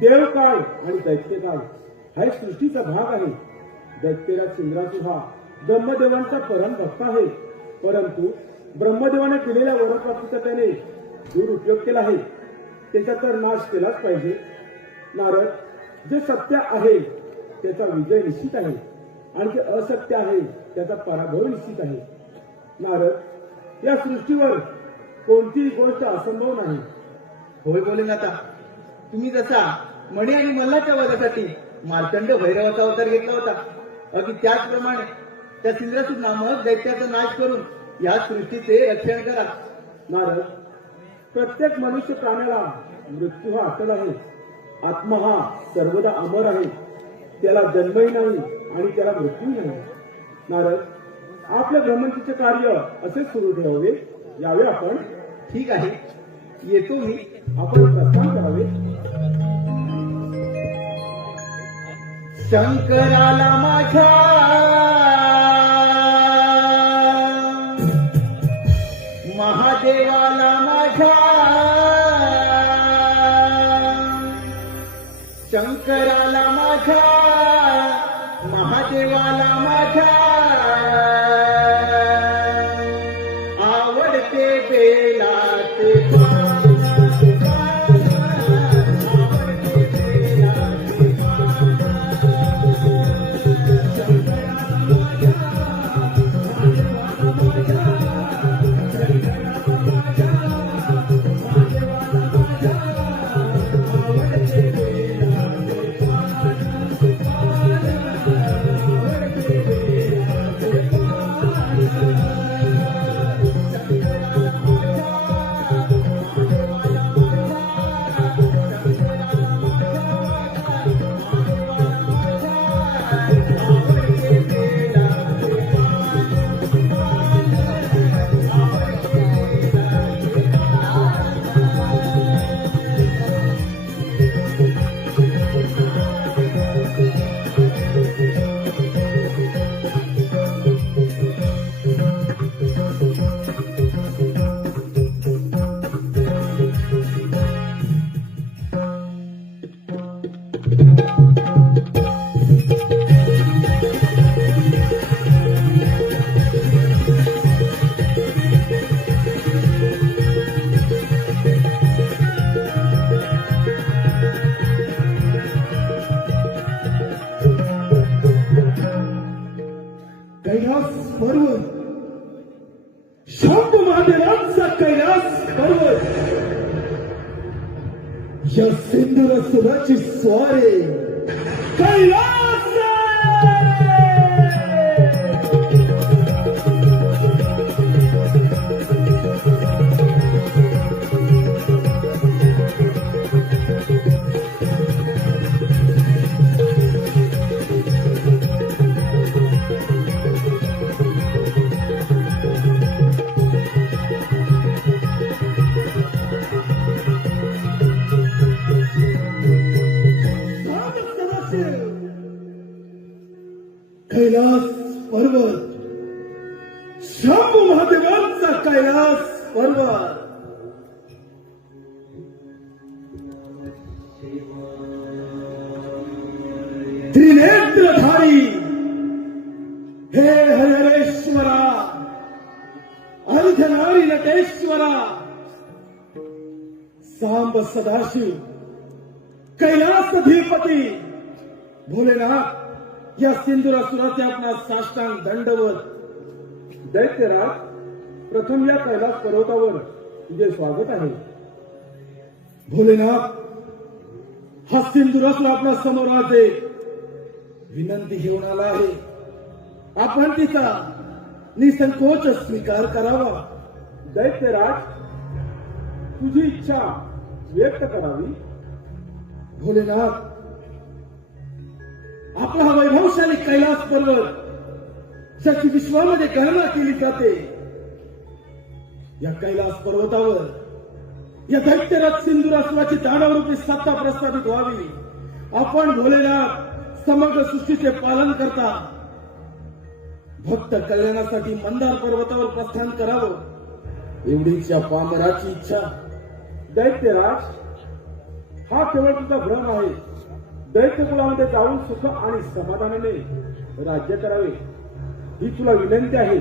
देव काय आणि दैत्य काय हा एक सृष्टीचा भाग आहे. दैत्यराज इंद्रासूर हा ब्रह्मदेवांचा परम भक्त आहे, परंतु ब्रह्मदेवाने दिलेल्या वरप्राप्तीचा त्याने दुरुपयोग केला आहे. त्याचा तर नाश केलाच पाहिजे. नारद, जे सत्य आहे त्याचा विजय निश्चित आहे आणि जे असत्य आहे त्याचा पराभव निश्चित आहे. नारद, या सृष्टीवर कोणतीही गोष्ट असंभव नाही. होय भोलेनाथा, तुम्ही जसा मणी आणि मल्हाच्या वधासाठी मार्तंड भैरवाचा अवतार घेतला होता, अगदी त्याचप्रमाणे त्या इंद्रासूर नामक दैत्याचा नाश करून या सृष्टीचे रक्षण करा. नारद, प्रत्येक मनुष्य प्राण्याला मृत्यू हा अटल आहे. आत्मा हा सर्वदा अमर आहे. त्याला जन्मही नाही आणि त्याला मृत्यूही नाही. नारद, आपल्या भ्रमंतीचे कार्य असे सुरू ठेवावे. यावे आपण. ठीक आहे, येतो मी. आपण प्रस्थान करावे. शंकराला माझ्या महादेवाला माझ्या, शंकराला माझ्या महादेवाला माझ्या आवडते बेलाचे कैलास पर्वत, शंभू महादेवांचा कैलास पर्वत, या सिंधूर सुराची स्वारी कैलास. कैलास पर्वत, शंभू महादेवांचा कैलास पर्वत. त्रिनेत्रधारी हे हरिहरेश्वरा, अर्धनारी नटेश्वरा, सांब सदाशिव, कैलासधिपती भोलेनाथ, या सिंधुरासुराचे आपला साष्टांग दंडवत. दैत्यराज, प्रथम या कैलास पर्वतावर तुझे स्वागत आहे. भोलेनाथ, हा सिंधुरासुर आपल्या समोर आज एक विनंती घेऊन आला आहे. आपण तिचा निसंकोच स्वीकार करावा. दैत्यराज, तुझी इच्छा व्यक्त करावी. भोलेनाथ, आपला हा वैभवशाली कैलास पर्वत ज्याची विश्वामध्ये गणना केली जाते, या कैलास पर्वतावर या दैत्यराज सिंधुरासुराची दानवरूपी सत्ता प्रस्थापित व्हावी. आपण भोलेनाथ समग्र सृष्टीचे पालन करता भक्त कल्याणासाठी मंदार पर्वतावर प्रस्थान करावं, एवढीच या पामराची इच्छा. दैत्यराज, हा केवळ तुझा भ्रम आहे. दैत्य कुलामध्ये जाऊन सुख आणि समाधानाने राज्य करावे ही तुला विनंती आहे.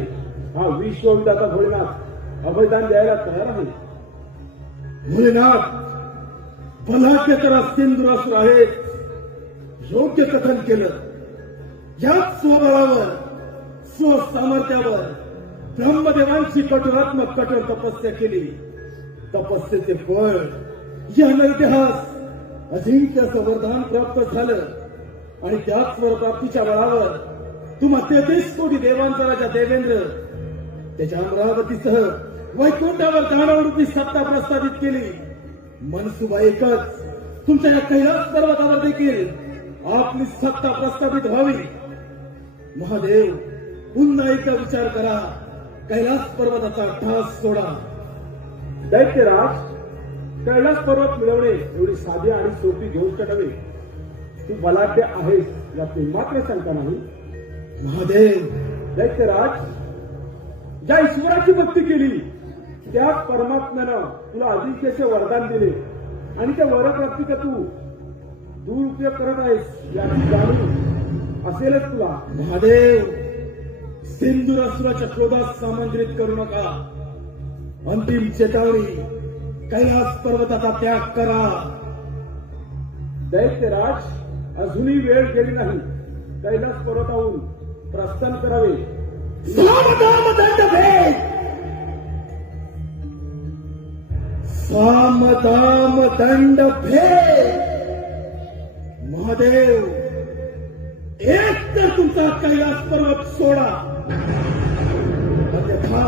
हा विश्वविधाता भोलेनाथ अभयदान द्यायला तयार आहे. भोलेनाथ, बलाढ्य तर सिंधुरासुर आहेत, योग्य कथन केलं. याच स्वबळावर स्वसामर्थ्यावर ब्रह्मदेवांची कठोरात्मक कठोर तपस्या केली. तपस्येचे फळ या नरदेहास अजिंक्य असं वरदान प्राप्त झालं आणि त्याच स्वरप्राप्तीच्या बळावर तुम्हा 33 कोटी देवांचा राजा देवेंद्र त्याच्या अमरावतीसह वैकुंठावर दानवरूपी सत्ता प्रस्थापित केली. मनसुबा एकच, तुमच्या या कैलास पर्वतावर देखील आपली सत्ता प्रस्थापित व्हावी. महादेव, पुन्हा एकदा विचार करा, कैलास पर्वताचा ठास सोडा. दैत्यराज, कैलास पर्वत मिळवणे एवढी साधी आणि सोपी गोष्ट नव्हे. तू बलाढ्य आहेस यात मात्र शंका नाही. महादेव, दैत्यराज, ज्या ईश्वराची भक्ती केली त्याच परमात्म्यानं तुला अजिंक्यचे वरदान दिले आणि त्या वरप्राप्तीचा तू दुरुपयोग करत आहेस याची जाणीव असेलच तुला. महादेव, सिंधुरासुराच्या क्रोधात सामंत्रित करू नका. अंतिम चेतावणी, कैलास पर्वताचा त्याग करा. दैत्यराज, अजूनही वेळ गेली नाही. कैलास पर्वताहून प्रस्थान करावे. सामदाम दंडभेद, सामदाम दंडभेद. महादेव, एक तर तुमचा कैलास पर्वत सोडा, अन्यथा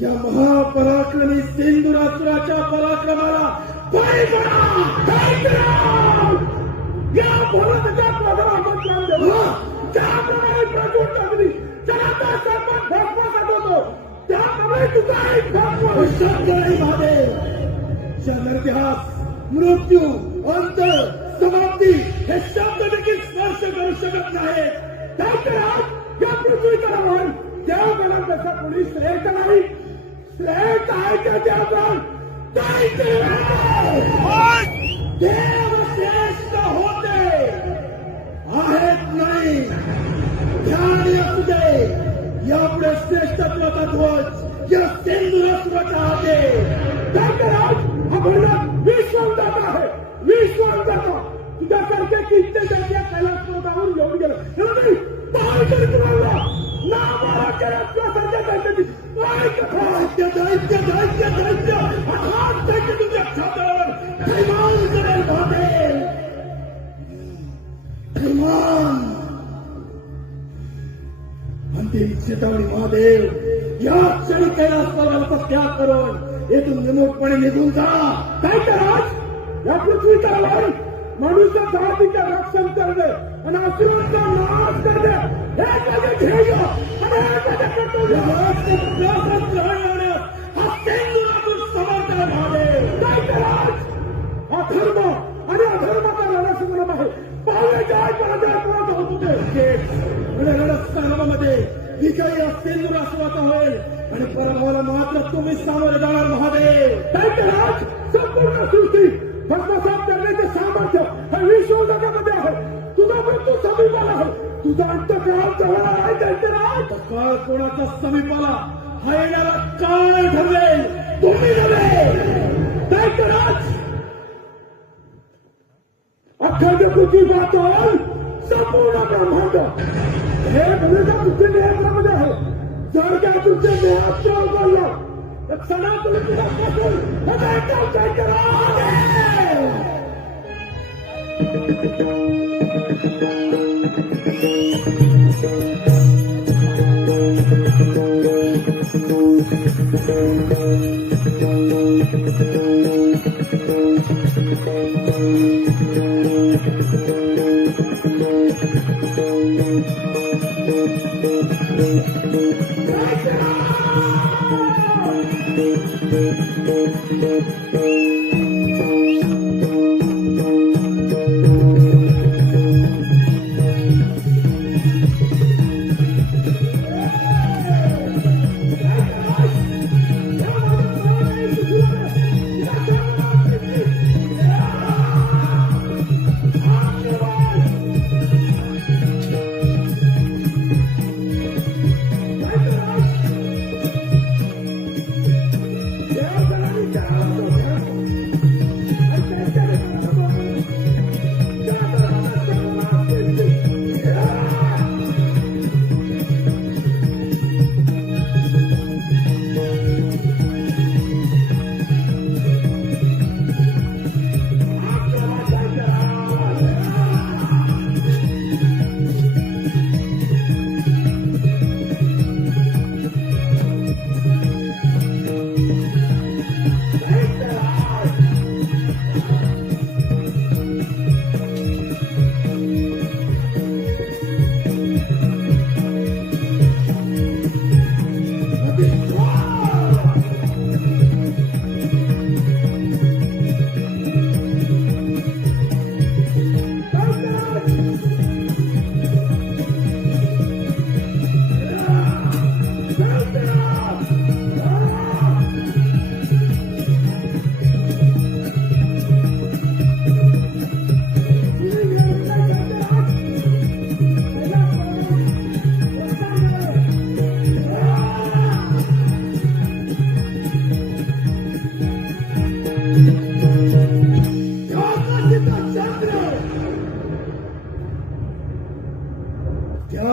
या महापराक्रमी सिंधुरासुराच्या पराक्रमाला बळी पडा. दैत्यराज, या भारताच्या प्रधानामंत्र्यांना ज्याप्रमाणे प्रज्वल टाकली जगाचा सर्वात भस्मसात होतो, त्याप्रमाणे तुझा एक भस्म शब्द नाही. महादेव, या नरदेहास मृत्यू, अंत, समाप्ती हे शब्द देखील स्पर्श करू शकत नाहीत. दैत्यराज, या पृथ्वीतलावर देवगणांपेक्षा कोणी श्रेष्ठ नाही. श्रेष्ठ आहे त्या देवगण. दैत्यराज, देव श्रेष्ठ होते आहेत नाही. ध्यान असू दे, यापुढे श्रेष्ठत्वाचा ध्वज या सिंधुरासुराच्या हाते. दैत्यराज, हा भोलेनाथ विश्वविधाता आहे. विश्वविधाता तुझ्यासारखे किती जाती कैलास पर्वतावरून येऊन गेलं. काय तरी तुम्हाला नामाला केला तुझ्यासारख्या दैत्याची काय कथा. दैत्य हात दैत्य तुझ्या छातावर थैमान करेल. महादेव, थैमान. अंतिम चेतावणी. महादेव, या क्षणी कैलास पर्वताचा त्याग करून येथून निमूटपणे निघून जा. दैत्यराज, या पृथ्वीतलावर मनुष्य जातीचे रक्षण करणे आणि असुरांचा नाश करणे हे माझे ध्येय आणि हे माझे कर्तव्य. हा सिंधुरासुर समर्थ आहे. महादेव, दैत्यराज, अधर्म आणि अधर्माचा लढा संग्राम आहे. पावले काय पराजय करत होत होते. रणस्थानामध्ये विजय या सिंधुरासुराचा होईल आणि पराभवाला मात्र तुम्ही सामोरे जाणार. महादेव, दैत्यराज, संपूर्ण सृष्टी भस्मसात करण्याचे सामर्थ्य हे विश्वजगामध्ये आहे. तुझा मृत्यू समीपाला आहे. तुझा अंतकाळ जवळ आहे. दैत्यराज, काळ कोणाच्या समीपाला हा येणारा काळ ठरवेल, तुम्ही नव्हे. दैत्यराज, अखंड पृथ्वी वातावरण संपूर्ण ब्रह्मांड हे भूमिका तुझ्या नियंत्रणामध्ये आहे. जर का तुझे नियंत्र उघडलं तर सनातन तुला पासून हे दैत्य त्या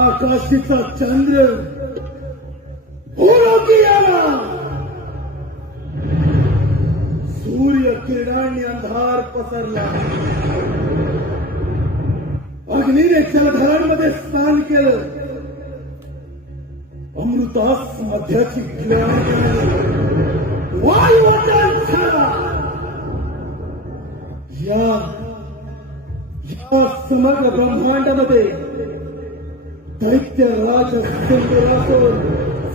आकाशीचा चंद्र भूलोकी आला. सूर्य किरणांनी अंधार पसरला. अग्नीने जलधारांमध्ये स्नान केलं. अमृतास मध्याची ज्ञान वायुवटन झाला. या समग्र ब्रह्मांडामध्ये दैत्यराज सिंधुरासूर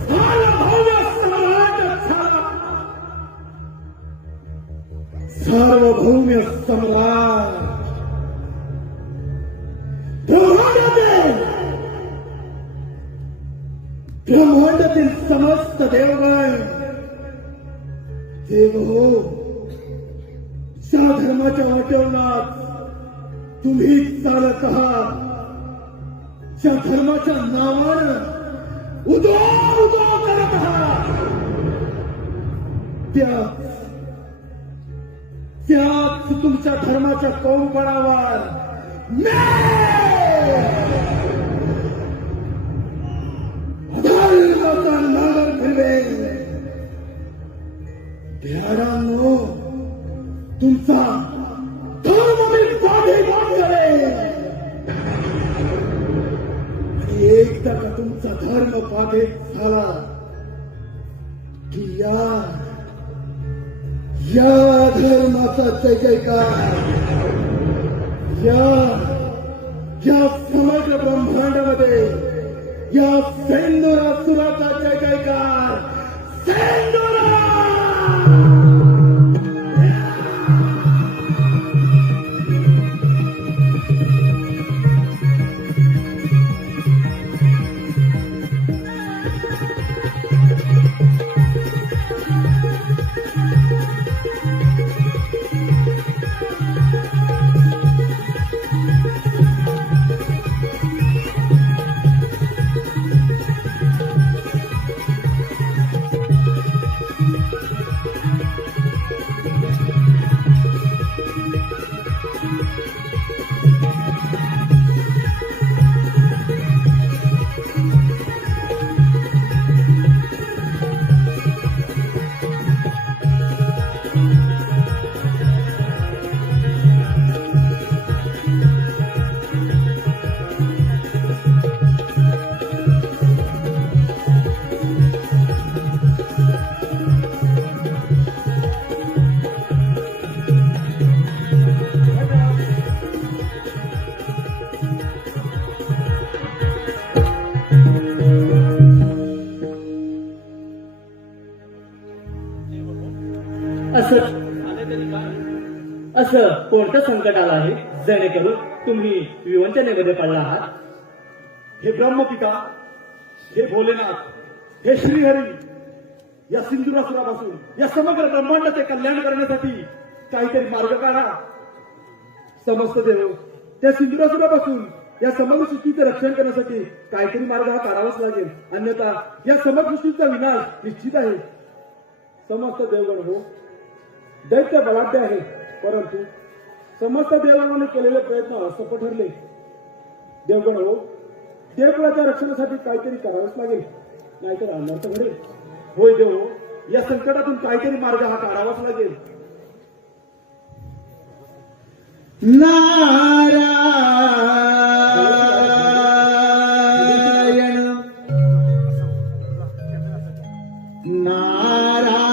सार्वभौम सम्राट झाला. सार्वभौम्य सम्राट ब्रह्मांडातील समस्त देवगण देव हो, ज्या धर्माच्या वाटेवरणात तुम्ही चालत आहात, ज्या धर्माच्या नावानं उदो करत आहात, त्याच तुमच्या धर्माच्या कौंपणावर अधर्माचा नागर फिरवेल. प्यारांनो, तुमचा धर्म मी पाठीमाग करेल. एकदा का तुमचा धर्म पाठीत झाला की या धर्माचा जय जयकार या समग्र ब्रह्मांडामध्ये या सेंदुरासुराचा जय जयकार. सेंदुरा असं कोणतं संकट आलं आहे जेणेकरून तुम्ही विवंचनेमध्ये पडला आहात? हे ब्रह्मपिता, हे भोलेनाथ, हे श्रीहरी, या सिंधुरासुरापासून या समग्र ब्रह्मांडाचे कल्याण करण्यासाठी काहीतरी मार्ग काढा. समस्त देव, त्या सिंधुरासुरापासून या समग्र सृष्टीचे रक्षण करण्यासाठी काहीतरी मार्ग हा काढावाच लागेल, अन्यथा या समग्र सृष्टीचा विनाश निश्चित आहे. समस्त देवगण हो, दैत्य बलाढ्य आहे, परंतु समस्त देवगणाने केलेले प्रयत्न असफल ठरले. देवगण हो, देवकुळाच्या रक्षणासाठी काहीतरी करावंच लागेल, नाहीतर अनर्थ घडेल. होय देव हो, या संकटातून काहीतरी मार्ग हा काढावाच लागेल. नारायण नारायण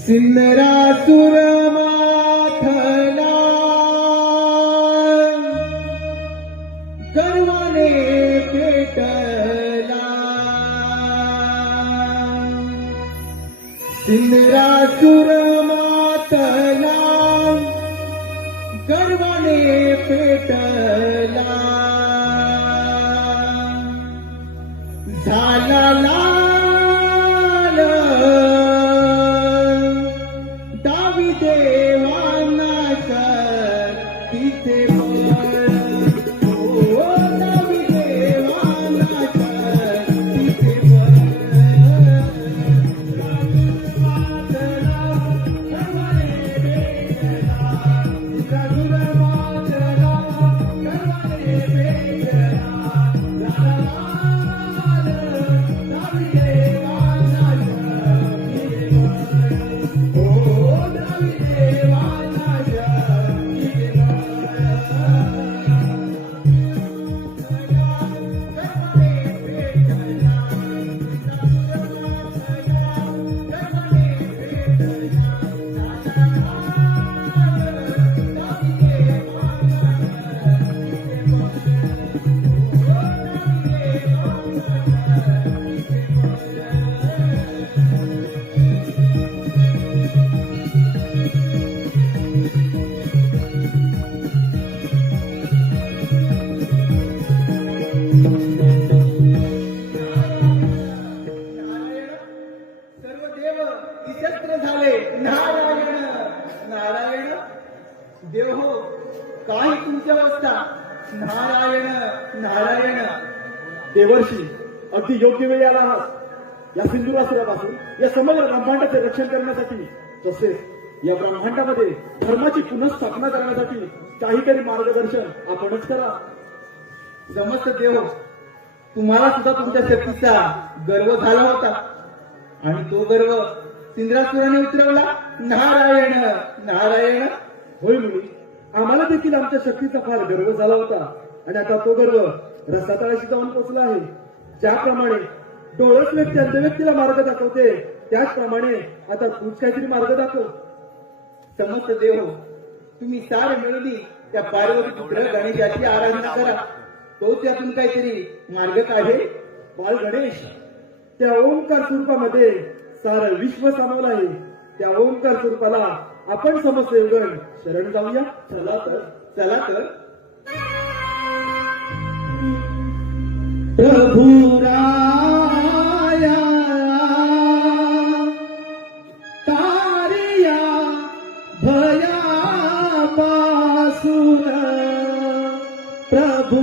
सिंदरासुर माथला गर्वाने पेटला. सिंदरासुर मातला गर्वाने पेटला. झाला लाल दावी देवाना तिथे सर्व देव एकत्र झाले. नारायण नारायण देव हो, काय तुमची अवस्था? नारायण नारायण. देवर्षी, अगदी योग्य वेळी आला आहात. या सिंधुरासुरापासून या समग्र ब्रह्मांडाचे रक्षण करण्यासाठी, तसेच या ब्रह्मांडामध्ये धर्माची पुनःस्थापना करण्यासाठी काहीतरी मार्गदर्शन आपणच करा. समस्त देव, तुम्हाला सुद्धा तुमच्या शक्तीचा गर्व झाला होता आणि तो गर्व सिंधुरासुराने उतरवला. नारायण नारायण. होय मुली, आम्हाला देखील आमच्या शक्तीचा फार गर्व झाला होता आणि आता तो गर्व रसातळाशी जाऊन पोहोचला आहे. ज्याप्रमाणे डोळस व्यक्ती अंध व्यक्तीला मार्ग दाखवते, त्याचप्रमाणे आता तूच काहीतरी मार्ग दाखव. समस्त देव, तुम्ही सारे मिळून त्या पार्वती पुत्र गणेशाची आराधना करा. तो त्यातून काहीतरी मार्ग काढेल. बाळ गणेश, त्या ओंकार स्वरूपामध्ये सारं विश्व सामावलं आहे. त्या ओंकार स्वरूपाला आपण समस्त देवगण शरण जाऊया. चला तर चला तर. प्रभू राया तारिया भयापासून. प्रभू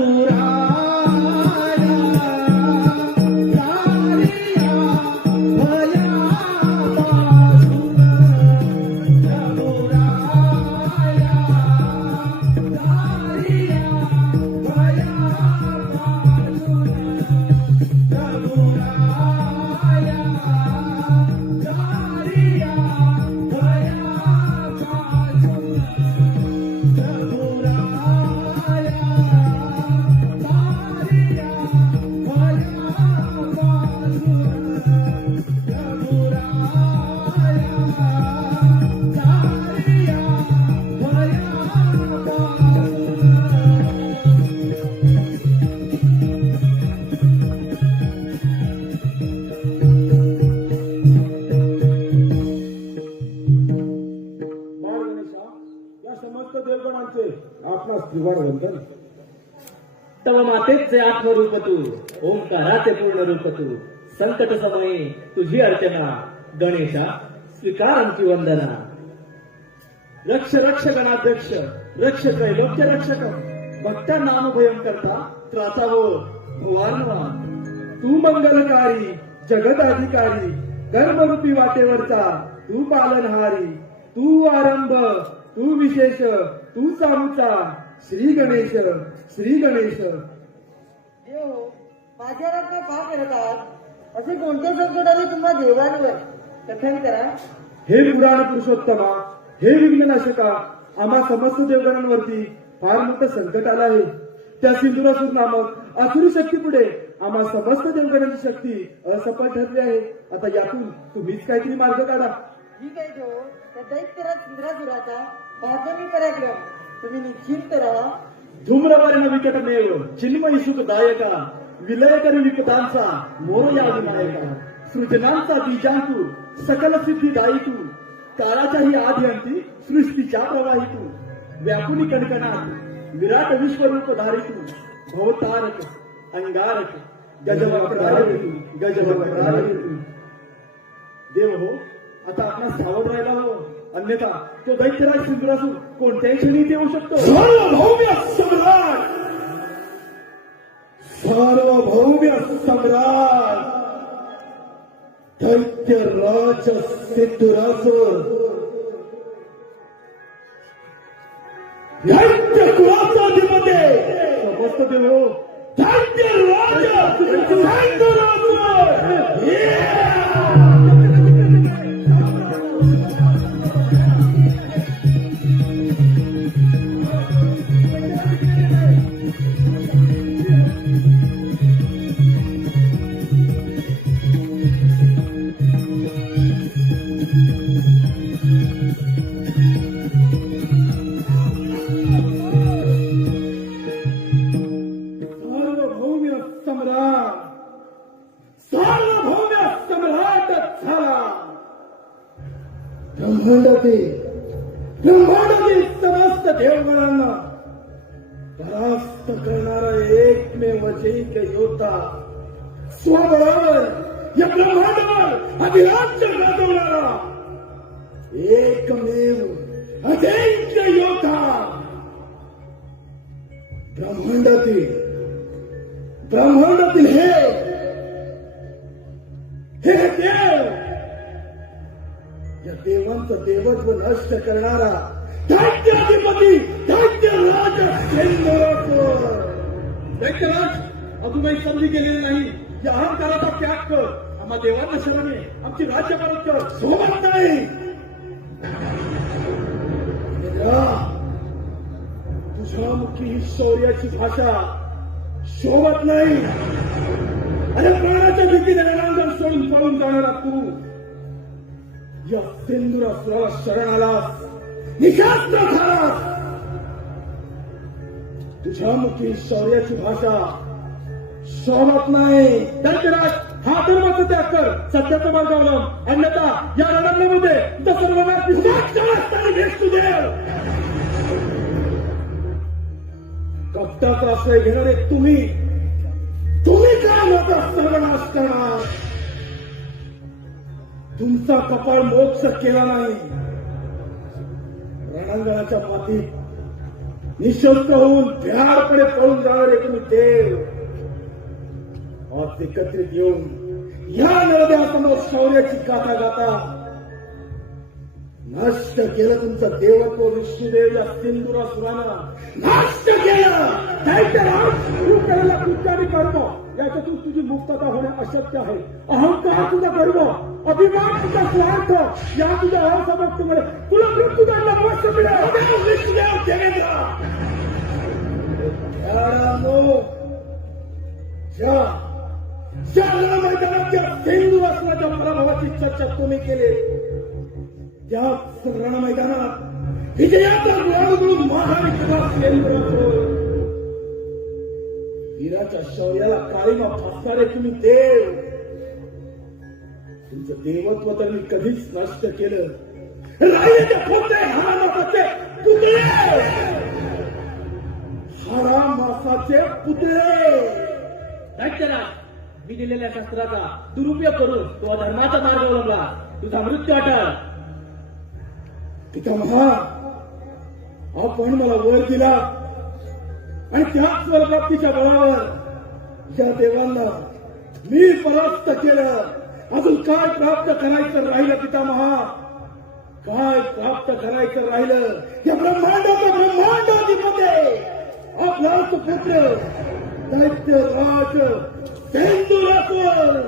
आपणास त्रिवार वंदन. तव मातेचे आत्मरूप तू, ओंकाराचे पूर्ण रूप तू, संकट समयी तुझी अर्चना, गणेशा स्वीकार आमची वंदना. रक्ष रक्ष गणाध्यक्ष, रक्ष त्रैलोक्य रक्षक, भक्ता नाम भयं करता, त्रातावो भुवानवा. तू मंगलकारी, जगत अधिकारी, कर्मरूपी वाटेवरचा तू पालनहारी, तू आरंभ, तू विशेष, तू सामुचा, श्री गणेश, श्री गणेश. देव माझ्या रत्न का करतात? असे कोणते संकट आले तुम्हा देवांवर? कथन करा. हे पुराण पुरुषोत्तमा, हे विघ्ननाशका, आम्हा समस्त देवगणांवरती फार मोठं संकट आलं आहे. त्या सिंधुरासूर नामक आसुरी शक्ती पुढे आम्हा समस्त देवगणांची शक्ती असफल ठरली आहे. आता यातून तुम्हीच काहीतरी मार्ग काढा. ठीक आहे देव, त्या दैत्यराज इंद्रासुराचा बांधवी पराक्रम तुम्ही निश्चिंत राहा. धूम्रवर्ण विकटमेव चिन्मयी सुखदायका, विलय करी विकटांचा मोरया विनायका. सृजनांचा बीजांतू, सकल सिद्धिदायी तू, काळाच्याही आधी अंती सृष्टीच्या प्रवाही तू. व्यापुनी कणकणात विराट विश्वरूप धारी तू, भवतारक अंगारक गजवक्रारक तू, गजवक्रारक तू. देव हो, आता आपण सावध राहायला हवं, अन्यथा तो दैत्यराज सिंधुरासूर कोणत्याही क्षणी येऊ शकतो. सार्वभौम्य सम्राट, सार्वभौम्य सम्राट, दैत्यराज सिंधुरासूर, दैत्य कुळाचा अधिपती, समस्त देव हो, दैत्यराज सिंधुरासूर. सार्वभौम्य सम्राट, सार्वभौम्य सम्राट झाला. ब्रह्मांडातील समस्त देवगणांना परास्त करणारा एकमेव जैक योद्धा, स्वबळावर या ब्रह्मांडावर अधिराज्य गाजवणारा एकमेव अजिंक्य योद्धा, ब्रह्मांडातील हे देव, या देवांचं देवत्व नष्ट करणारा दैत्याधिपती, दैत्यराज सिंधुरासूर. दैत्यराज अजून काही संधी केलेली नाही. या अहंकाराचा त्याग कर, आम्हा देवांना शरण ये, आमची राज्य परत कर. सोबत नाही. इंद्रा, तुझ्या मुखी ही शौर्याची भाषा शोभत नाही. अरे प्राणाच्या भीतीने रणांगण सोडून पळून जाणारा तू या सिंधुरासुराला शरण आलास, निशास्त्र झालास. तुझ्या मुखी शौर्याची भाषा शोभत नाही. दैत्यराज हा धर्माचा त्याग कर, सत्याचा मार्ग अवलंब, अन्यथा या रणांगणामध्ये तुझा सर्वनाश दिसेल. कपटाचा आश्रय घेणारे तुम्ही काय माझा सर्वनाश करणार? तुमचा कपाळ मोक्ष केला नाही. रणांगणाच्या मातीत निशस्त्र होऊन भ्याडपणे पळून जाणारे तुम्ही देव आज एकत्रित येऊन या नरद्यासमोर शौर्याची गाथा गाता नष्ट केलं तुमचं देवत्व. विष्णुदेव या सिंधुरासुरानं नष्ट केलं. दैत्यराज, तू केलेला कृत्य आणि कर्म याच्यातून तुझी मुक्तता होणे अशक्य आहे. अहंकार तुझा गर्व, अभिमान तुझा स्वार्थ या तुझ्या असमर्थतेमुळे तुला मृत्यूदंड अवश्य मिळेल. विष्णुदेव देवेंद्र ज्या रणमैदानाच्या सिंधुरासुराच्या पराभवाची चर्चा तुम्ही केली, त्याच रणमैदानात विजयाचा गुलाम महाराणी वीराच्या शौर्याला काळीमा फासणारे तुम्ही देव. तुमचं देवत्व तर मी कधीच नष्ट केलं. राहिलेले खोटे हानाचे पुतळे हाडा मासाचे पुतळे. दैत्यराज, मी दिलेल्या शस्त्राचा दुरुपयोग करून तो अधर्माचा मार्ग अवलंबला. तुझा मृत्यू अटळ. पितामहा, आपण मला वर दिला आणि त्याच स्वरप्राप्तीच्या बळावर या देवांना मी परास्त केलं. अजून काय प्राप्त करायचं राहिलं पितामहा? काय प्राप्त करायचं राहिलं? या ब्रह्मांडाधिपती आपलाच पुत्र दैत्यराज सेंदुरासुर.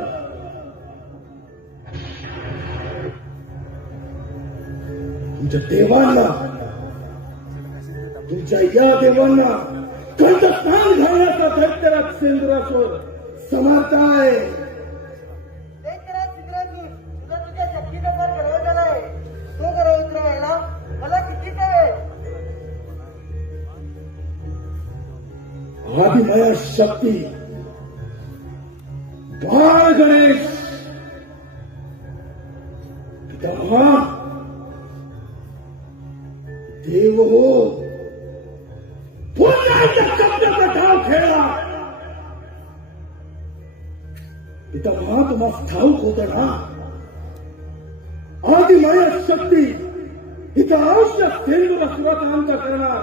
तुमच्या देवांना, तुमच्या या देवांना कंठस्थान घालण्याचा दैत्यराज सेंदुरासुर समर्थ आहे. दैत्यराज सिद्धराज, तुला तुझ्या शक्तीचा फार गर्व झालाय. तो गर्व उतरवायला मला किती वेळ. आदिमया शक्ती बाळ गणेश पितामहा, देव हो, पुन्हा एकदा शब्दाचा डाव खेळला. पितामहा, तुम्हाला ठाऊक होतं ना, आदिमया शक्ती इथं अवश्य सेंदुरासुराचा अंत करणार.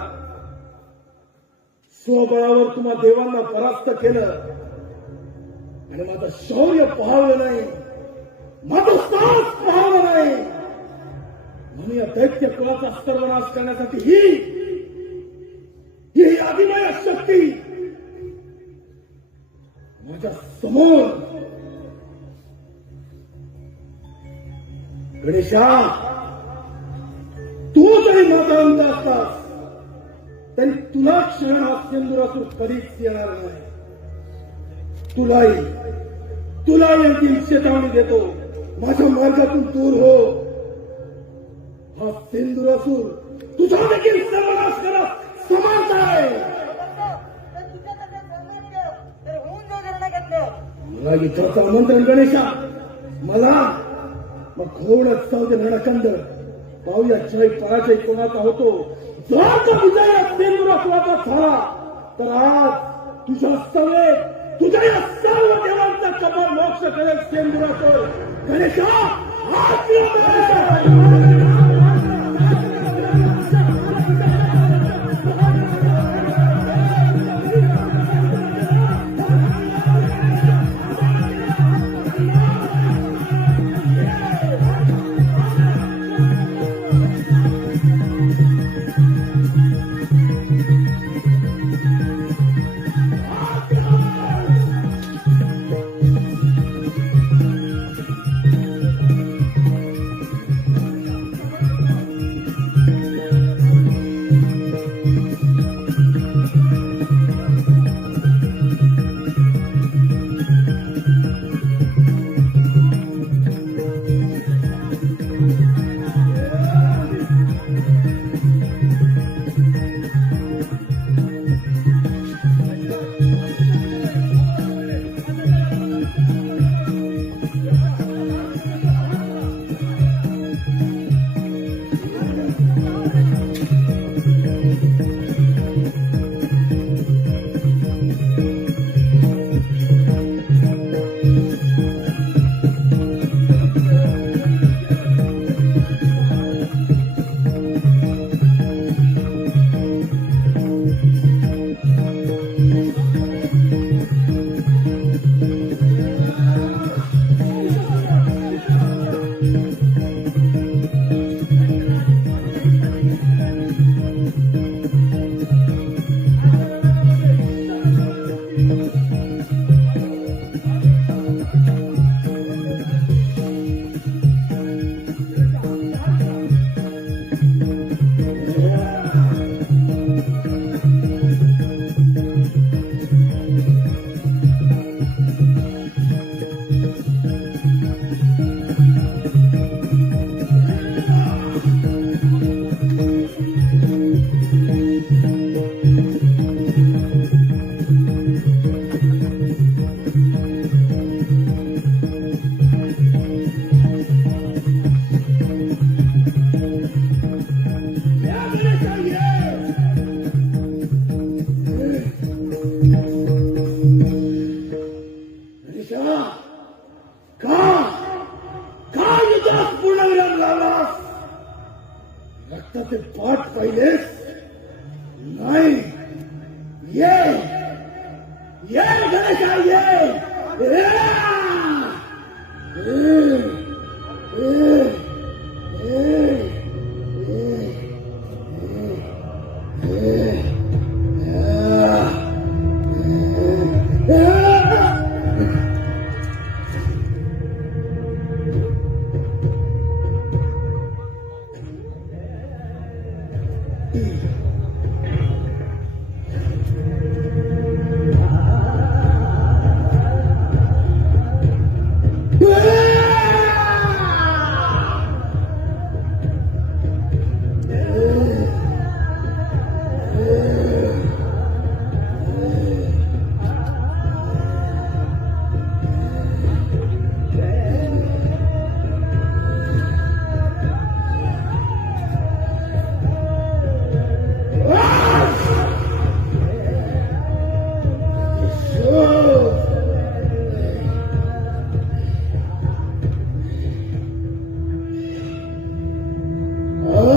स्वबळावर तुम्हा देवांना परास्त केलं आणि माझं शौर्य पाहवलं नाही, माझं साहस पाहवलं नाही, म्हणून या दैत्य कुळाचा सर्वनाश करण्यासाठी ही आदिमय शक्ती माझ्या समोर. गणेशा, तू जरी माझा अंत असतास तरी तुला क्षण हा सेंदुरासुर कधीच येणार नाही. तुला यांची चेतावणी देतो, माझ्या मार्गातून दूर हो. हा सेंदुरासुर तुझा देखील सर्वनाश करा समर्थ आहे. तर तुझ्या तसं सामर्थ्य तर होऊन जाऊ धरणं घेतलं. मला युद्धाचं आमंत्रण गणेशा, मला मग घोडच जाऊ दे रणखंड. पाहूया जय पराजय कोणाचा होतो. जर का विजय सेंदुरासुराचा झाला तर आज तुझ्या या सर्व देवांचा कपाळ मोक्ष करेल सेंदुरासुर. गणेशा, हात लावा. तास पूर्णविराम लावलास. रक्ताचे पाठ पाहिलेस नाही. ये ये गणेशा ये.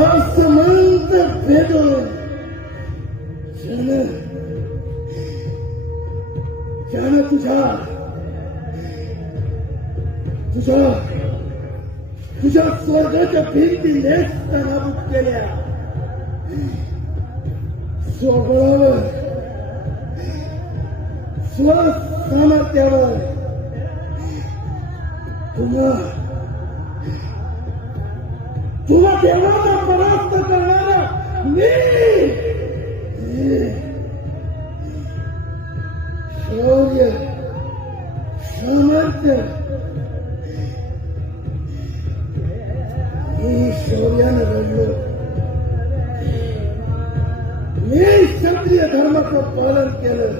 असमंत भेदून ज्यानं तुझ्या स्वर्गाच्या भिंती नेस्तनाबूत केल्या. स्वबळावर स्वसामर्थ्यावर तुला देवाचा परास्त करणारा मी. शौर्य सामर्थ्य मी शौर्यानं लढलो. मी क्षत्रिय धर्माचं पालन केलं.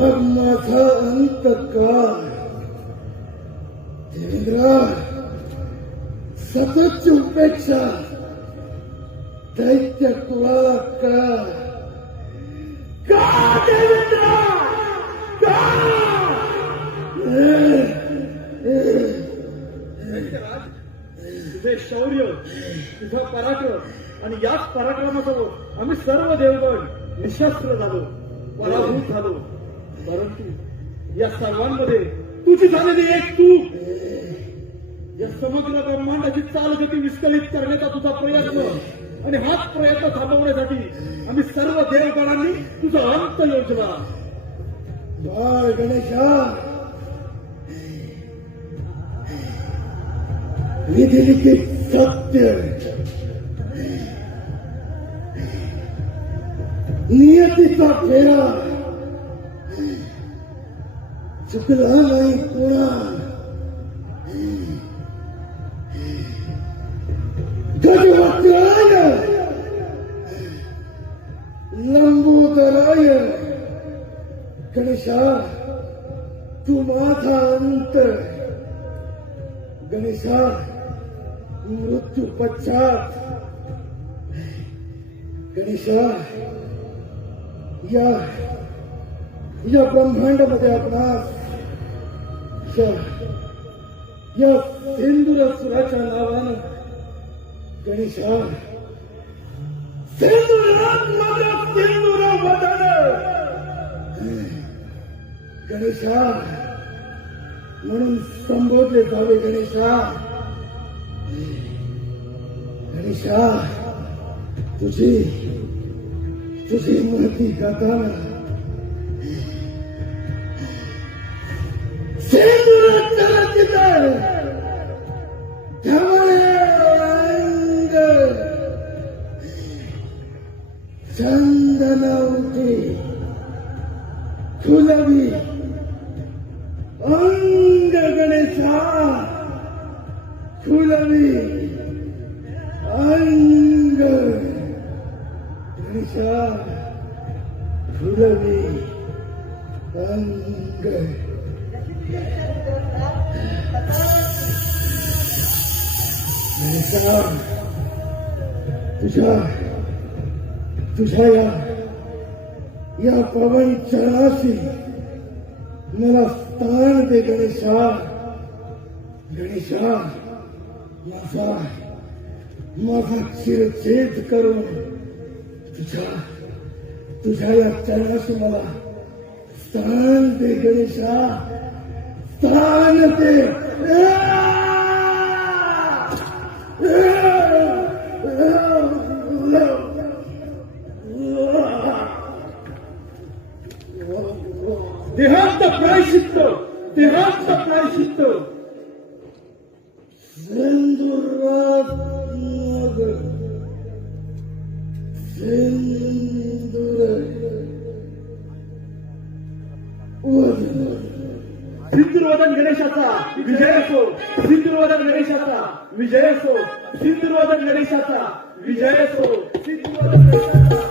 मग माझा अंतकाळ देवेंद्र सततची उपेक्षा दैत्य कुळाला का देवेंद्र का. तुझे शौर्य, तुझा पराक्रम आणि याच पराक्रमासमोर आम्ही सर्व देवगण निशस्त्र झालो, पराभूत झालो. परंतु या सर्वांमध्ये तुझी झालेली एक चूक, या समग्र ब्रह्मांडाची चालगती विस्कळीत करण्याचा तुझा प्रयत्न आणि हाच प्रयत्न थांबवण्यासाठी आम्ही सर्व देवगणांनी तुझा अंत योजला. बाळ गणेशा, विधिलिखित सत्य नियतीचा फेरा चुकला नाही कोणा. गजवक्त्राय लंबोदराय गणेशा, तू माझा अंत. गणेशा, मृत्यू पश्चात गणेशा या ब्रह्मांडामध्ये आपणास या सिंदूरसुराच्या नावानं गणेशा सिंदूर वदन गणेशा म्हणून संबोधले जावे. गणेशा गणेशा, तुझी महती गाताना चंदना उठी फुलवी अंग. गणेशा फुलवी अंग. गणेशा फुलवी अंग. गणेशा, तुझ्या या पवन चरणाशी मला स्थान दे गणेशा. गणेशा, माझा शिरछेद करून तुझ्या या चरणाशी मला स्थान दे गणेशा, स्थान दे. देहांत प्रायश्चित्त, देहांत प्रायश्चित्त. सिंदुरात नगर, सिंदूरवदन गणेशाचा विजय असो, सिंदूरवदन गणेशाचा विजय असो, सिंदूरवदन गणेशाचा विजय असो, सिंदूरवदन गणेशाचा